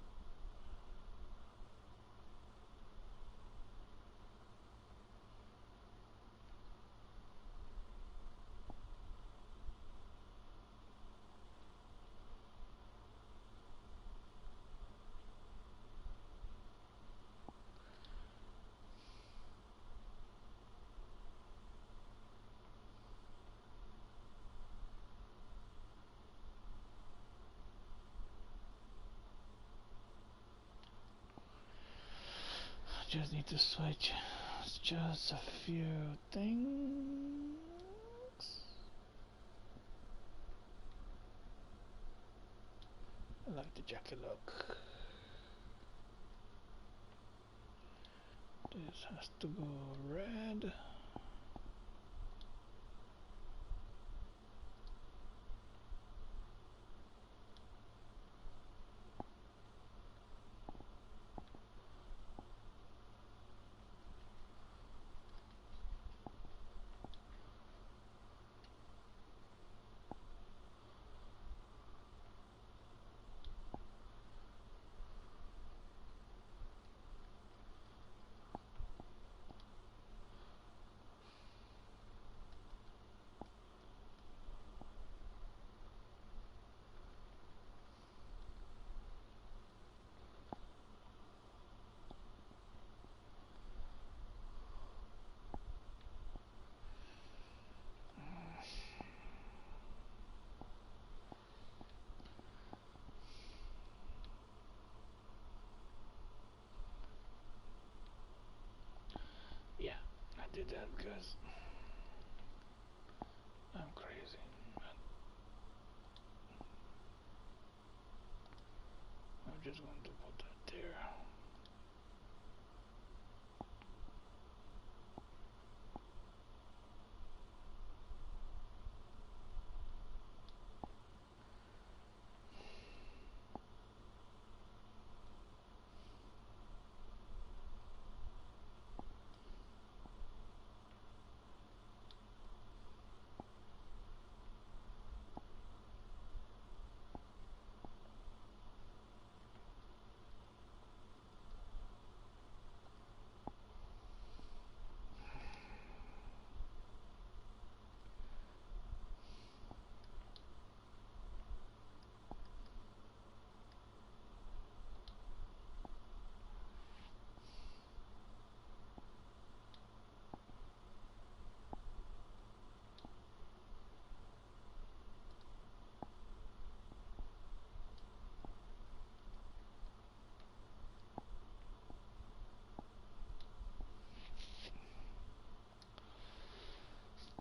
Just need to switch just a few things. I like the jacket look. This has to go red. did that because I'm crazy. I'm just going to put that there.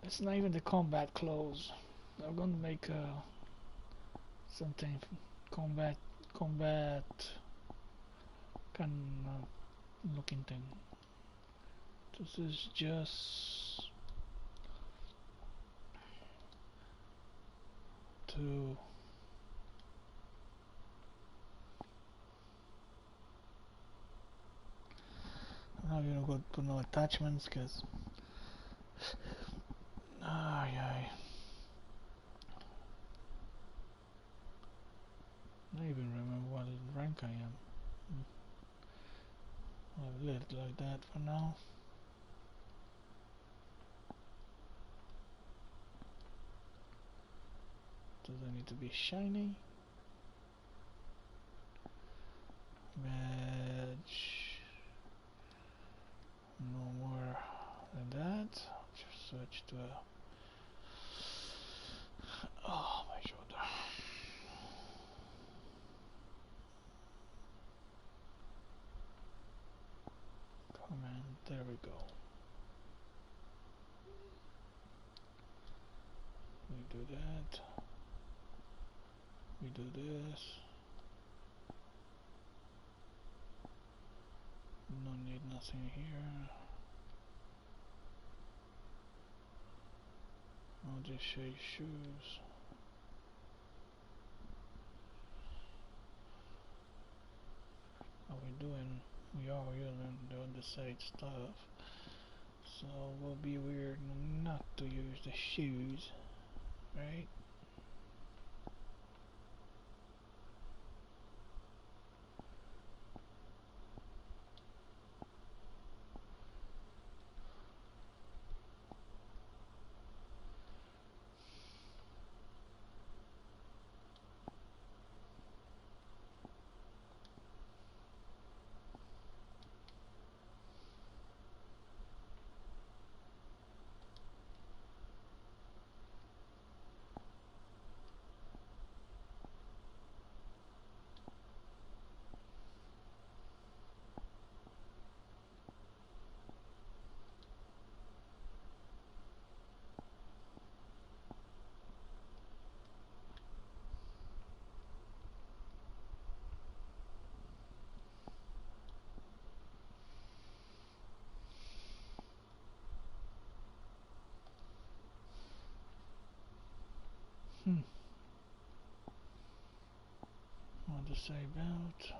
It's not even the combat clothes. I'm gonna make something combat kind of looking thing. This is just to I'm not gonna go put no attachments because I don't even remember what rank I am. I'll leave it like that for now. Does it need to be shiny? Badge. No more than that. Just switch to a. Oh, my shoulder. Command. There we go. We do that. We do this. No need nothing here. I'll just show you shoes. Are we doing? We are doing the side stuff. So it will be weird not to use the shoes, right? What to say about?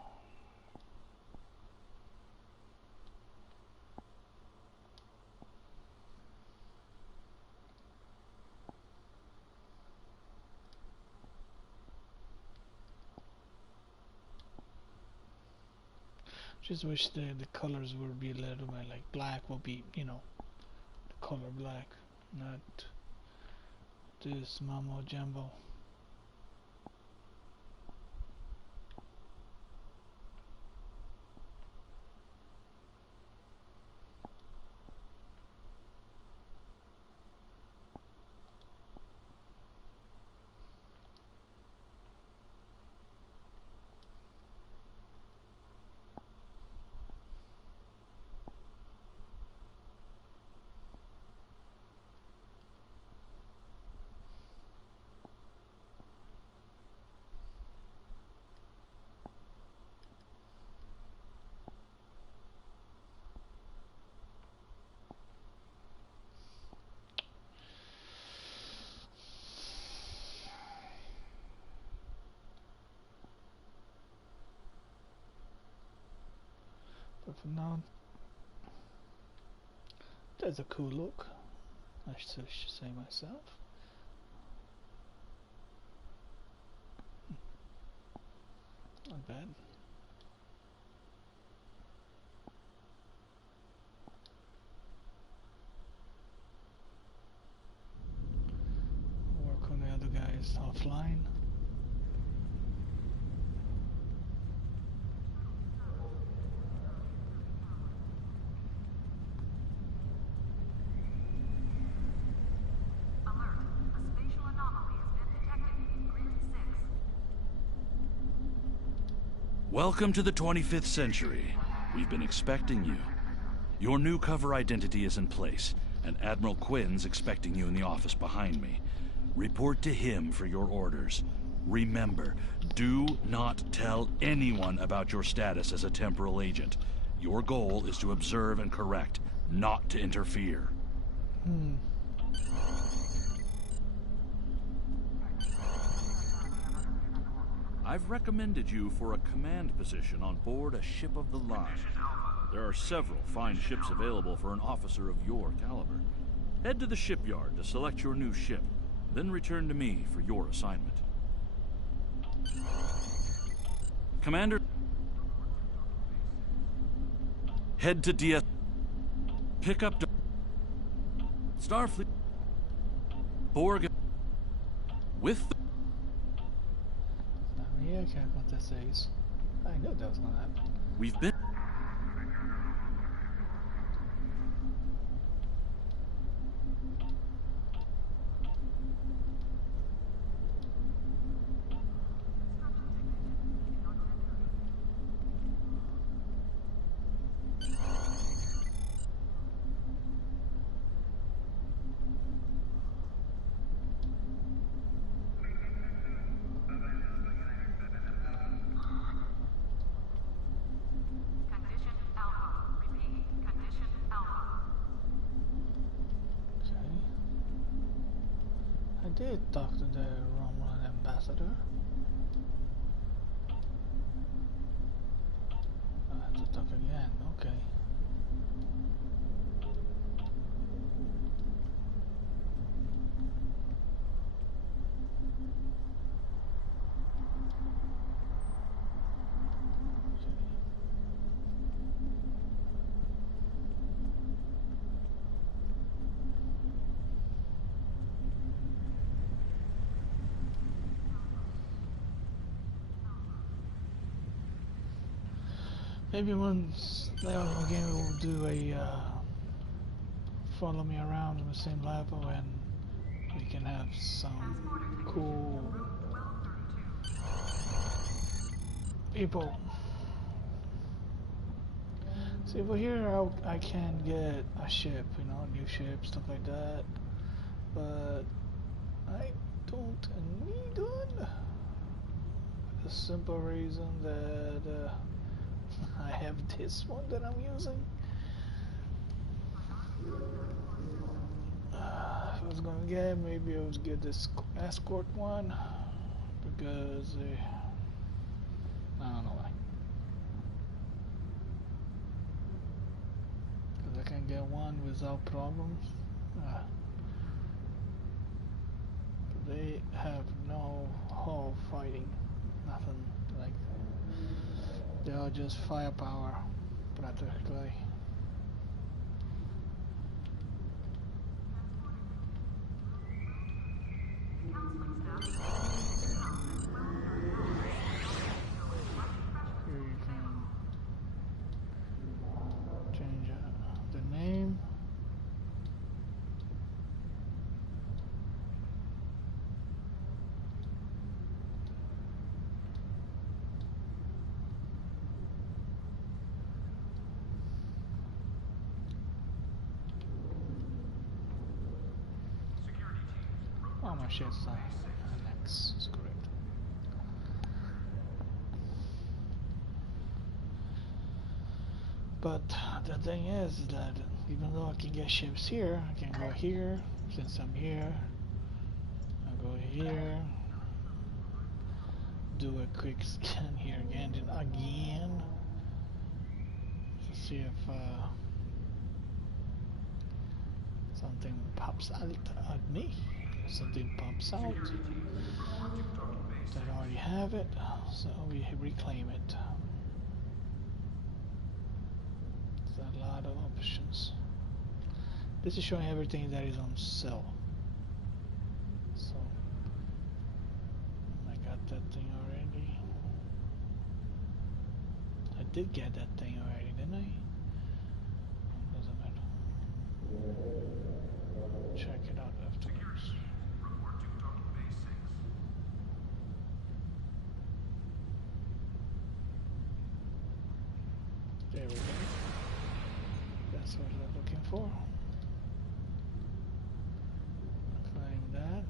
Just wish the colors would be a little bit like black will be, you know, the color black, not this mambo jumbo. But for now, that's a cool look, I should say myself. Not bad. Work on the other guys offline. Welcome to the 25th century. We've been expecting you. Your new cover identity is in place, and Admiral Quinn's expecting you in the office behind me. Report to him for your orders. Remember, do not tell anyone about your status as a temporal agent. Your goal is to observe and correct, not to interfere. I've recommended you for a command position on board a ship of the line. There are several fine ships available for an officer of your caliber. Head to the shipyard to select your new ship, then return to me for your assignment. Commander, head to DS. Pick up Starfleet. Borg with the... Yeah, I can't what that says. I knew that was gonna happen. We've been... I did talk to the Romulan ambassador. I have to talk again, okay. Maybe once later on in the game we'll do a follow me around on the same level and we can have some cool people. See, over here I can get a ship, you know, a new ship, stuff like that. But I don't need one. For the simple reason that I have this one that I'm using. If I was gonna get, maybe I would get this escort one because I don't know why. Because I can get one without problems. They have no hull fighting, nothing like that. They are just firepower, practically. Here you can change the name. Oh, my shit's annex is correct. But the thing is that even though I can get ships here, I can go here, since I'm here. I go here, do a quick scan here again, see if something pops out at me. Something pops out. That already have it, so we reclaim it. There's a lot of options. This is showing everything that is on sale. So I got that thing already. I did get that thing already, didn't I? Doesn't matter. Check it out afterwards. Report to docking bay 6. There we go. That's what we're looking for. Claim that.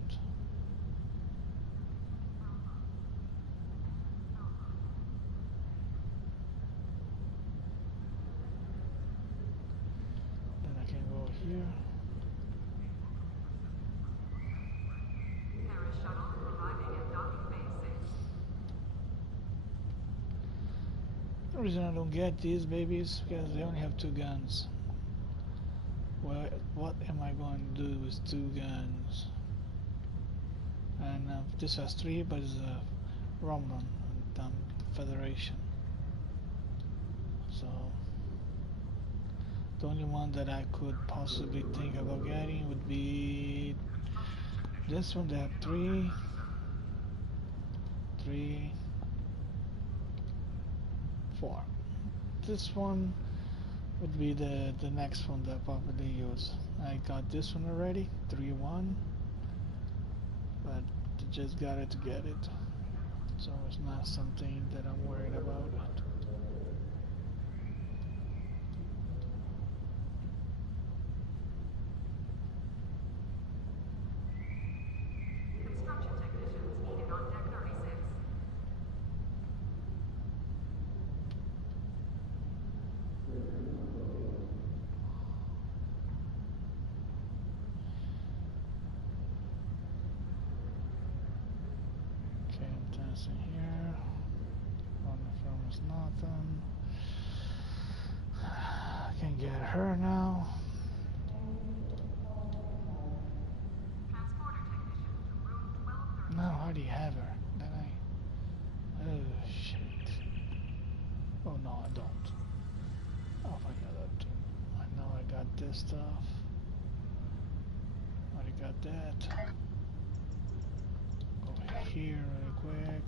Then I can go here. Paris shuttle arriving at docking bay 6. The reason I don't get these babies because they only have 2 guns. Well, what am I going to do with 2 guns? And this has 3, but it's a Romlan Federation. So the only one that I could possibly think about getting would be this one. They have 3, 4. This one would be the next one that I probably use. I got this one already, 3-1, but I just got it to get it, so it's not something that I'm worried about. Construction technicians needed on deck 36. Okay, I'm testing here. On the film is nothing. I can get her now. Transporter technician to room 1230. No, I already have her. Then oh shit. Oh no, I don't. I'll find out. I know I got this stuff. Already got that. Over here really quick.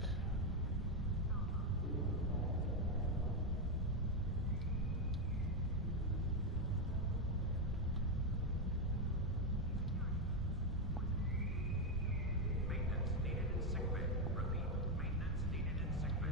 Maintenance needed in sick bay. Repeat. Maintenance needed in sick bay.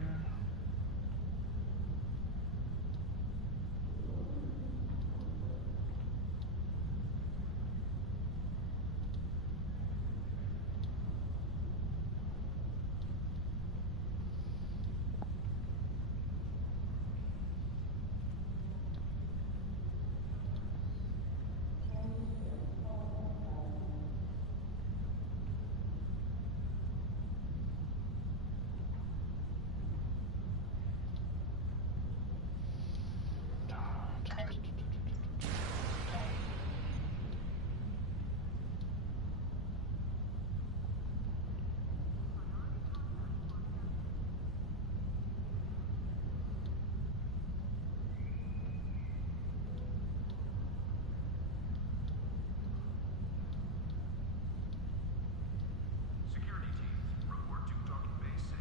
Security teams, report to docking bay 6.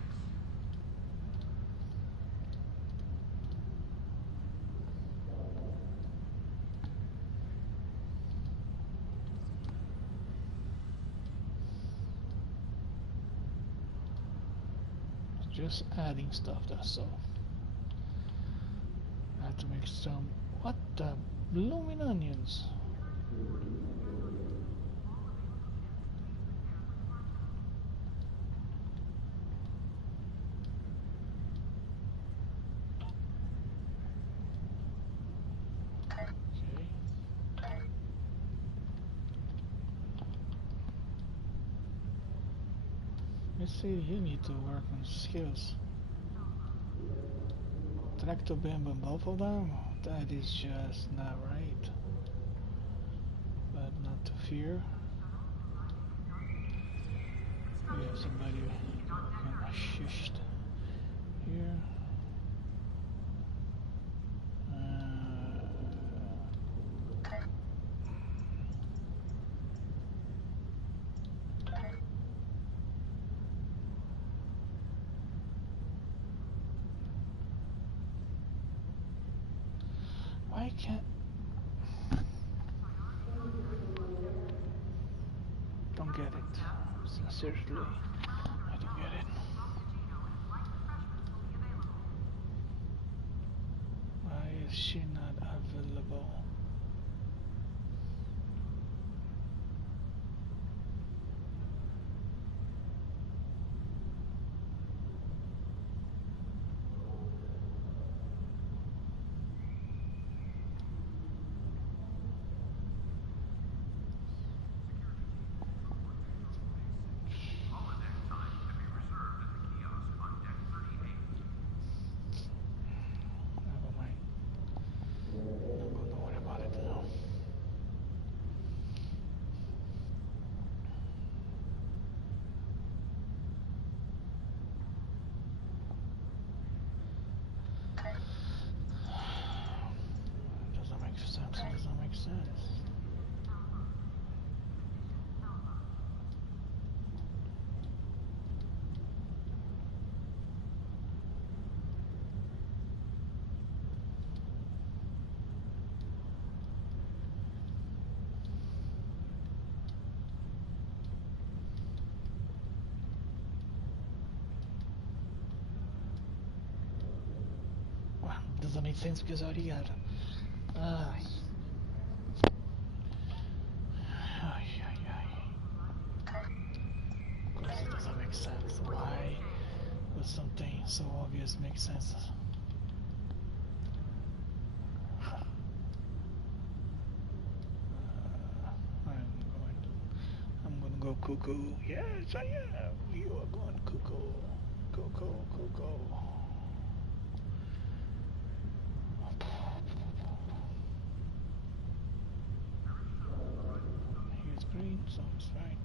Just adding stuff, that's all. I have to make some. What the blooming onions? Okay. Let's see, you need to work on skills. Tractor beam on both of them? That is just not right. But not to fear. We have somebody kind of shushed here. Why can't... Don't get it. Seriously, I don't get it. Why is she not available? Never mind. I'm not gonna worry about it now. Doesn't make sense. It doesn't make sense. Well, doesn't make sense because I already got it. Ay. Ay, ay, ay. Of course it doesn't make sense. Why would something so obvious make sense? I'm gonna go cuckoo. Yes, I am. You are going cuckoo. Cuckoo, cuckoo. Here's green, so it's fine.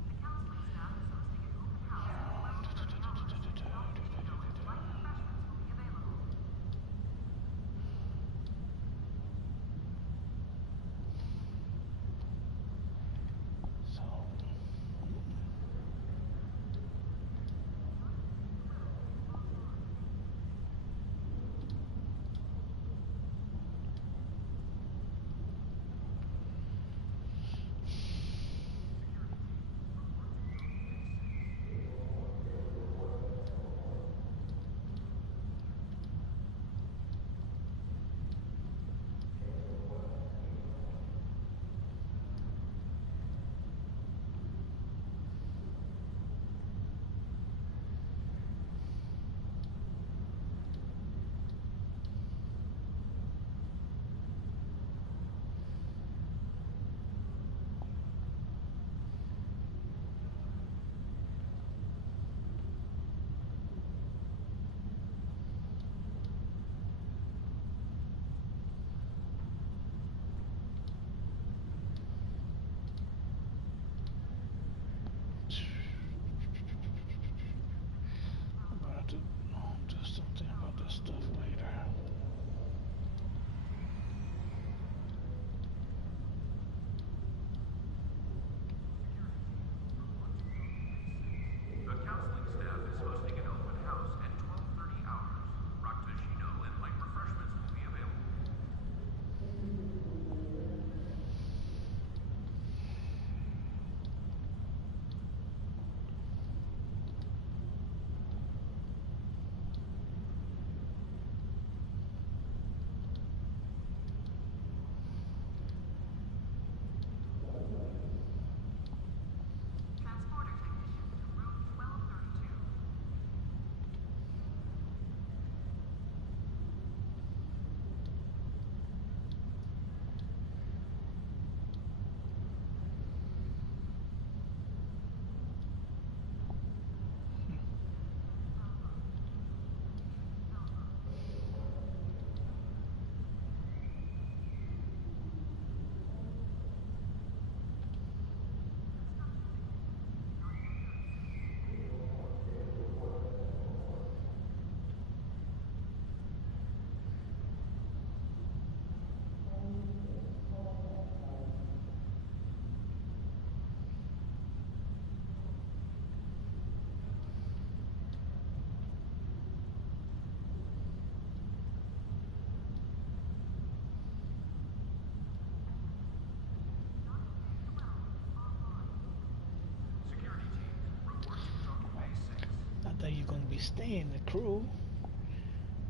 we stay in the crew,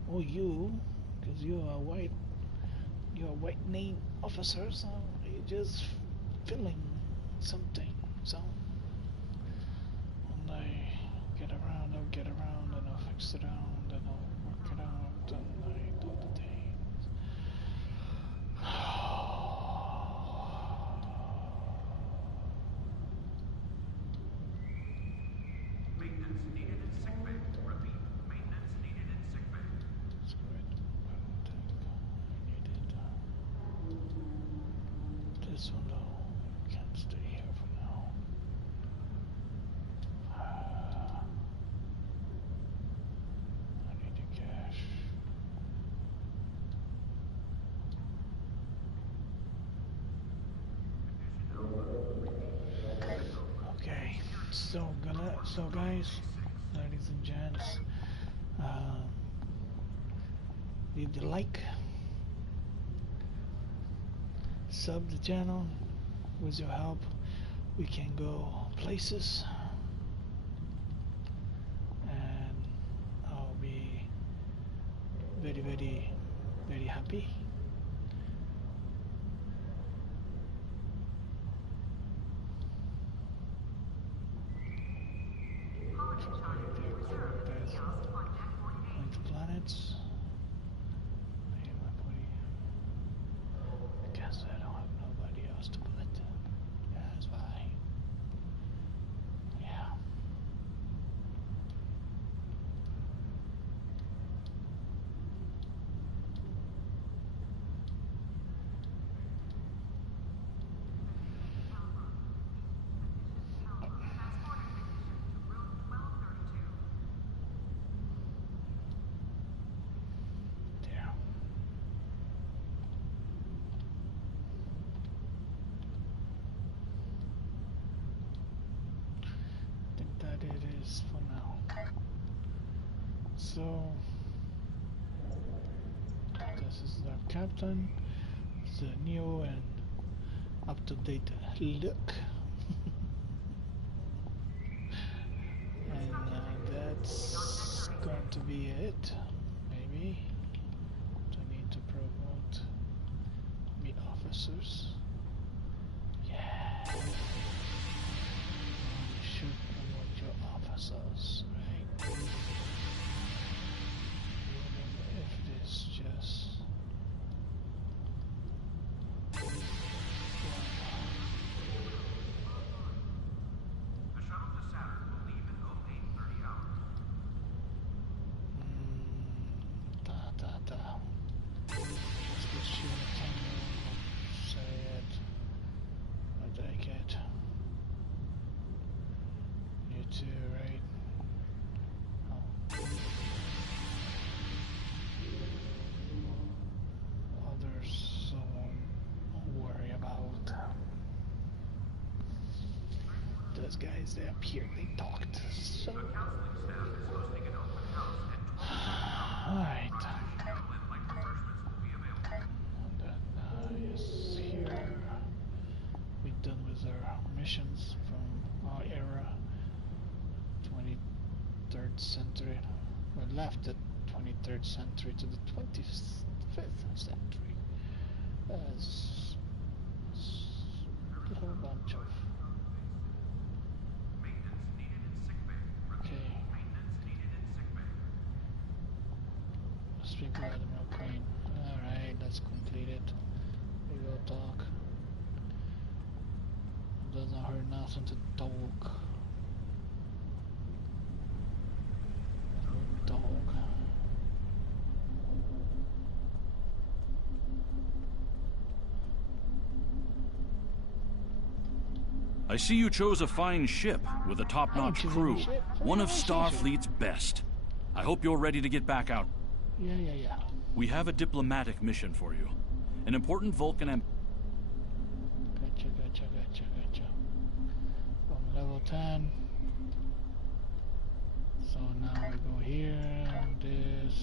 or you, because you're a white name officer, so you're just feeling something. So when I get around, I'll get around, and I'll fix it around, and I'll work it out, and I do the things. Maintenance needed in sick bay. Repeat, maintenance needed in sick bay. Screw it. I needed this one though. Can't stay here for now. I need the cash. Okay, so guys, ladies and gents, leave the like, sub the channel. With your help, we can go places, and I'll be very, very, very happy. Going to planets. Hey, my buddy. I guess I don't have nobody else to put it. Yeah, that's why. Yeah. There. I think that it is for now. So this is our captain. It's a new and up-to-date look. And that's going to be it. Maybe. Do I need to promote me officers? Yeah. You should promote your officers, right? Even if this just The shuttle to Saturn will leave in 30 hours. Let's get you a camera. Say it. I take it. You too, right? Oh. Others, so won't worry about. Those guys, they appear, they talked. So. Alright. Yes, here we're done with our missions from our era, 23rd century. We left the 23rd century to the 25th century. As a whole bunch of. Okay. Speak to Admiral Queen. Alright, that's completed. We will talk. Doesn't hurt nothing to talk. Talk. I see you chose a fine ship with a top-notch crew. One of Starfleet's best. I hope you're ready to get back out. Yeah. We have a diplomatic mission for you. An important Vulcan Gotcha. From level 10. So now we go here, this.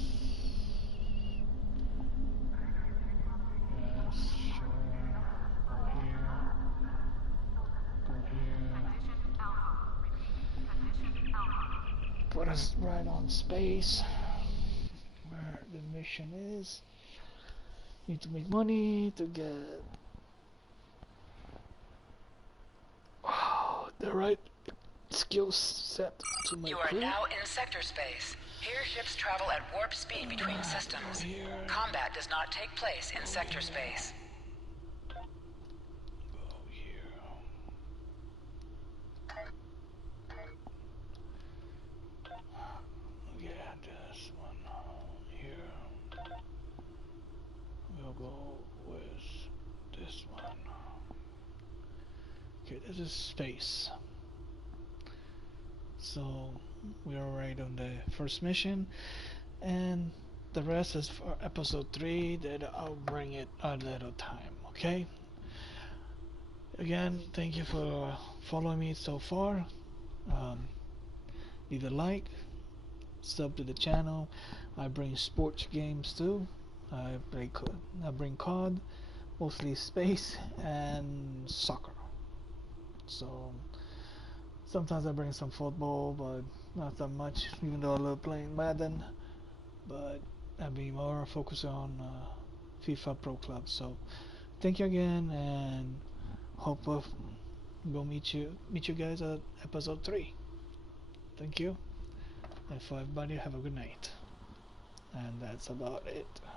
Yes, sure. Go here. Go here. Put a was right on space where the mission is. Need to make money to get the right skill set to my You are crew. now in sector space. Here ships travel at warp speed between systems. Combat does not take place in sector space. Yeah, this one here. We'll go with this one. Okay, this is space. So we are right on the first mission, and the rest is for episode 3 that I'll bring it a little time, okay? Again, thank you for following me so far. Leave a like, sub to the channel. I bring sports games too. I bring COD, mostly space and soccer. So sometimes I bring some football, but not that much, even though I love playing Madden. But I'll be more focused on FIFA Pro Club. So thank you again, and hope we'll meet you guys at episode 3. Thank you, and for everybody, have a good night. And that's about it.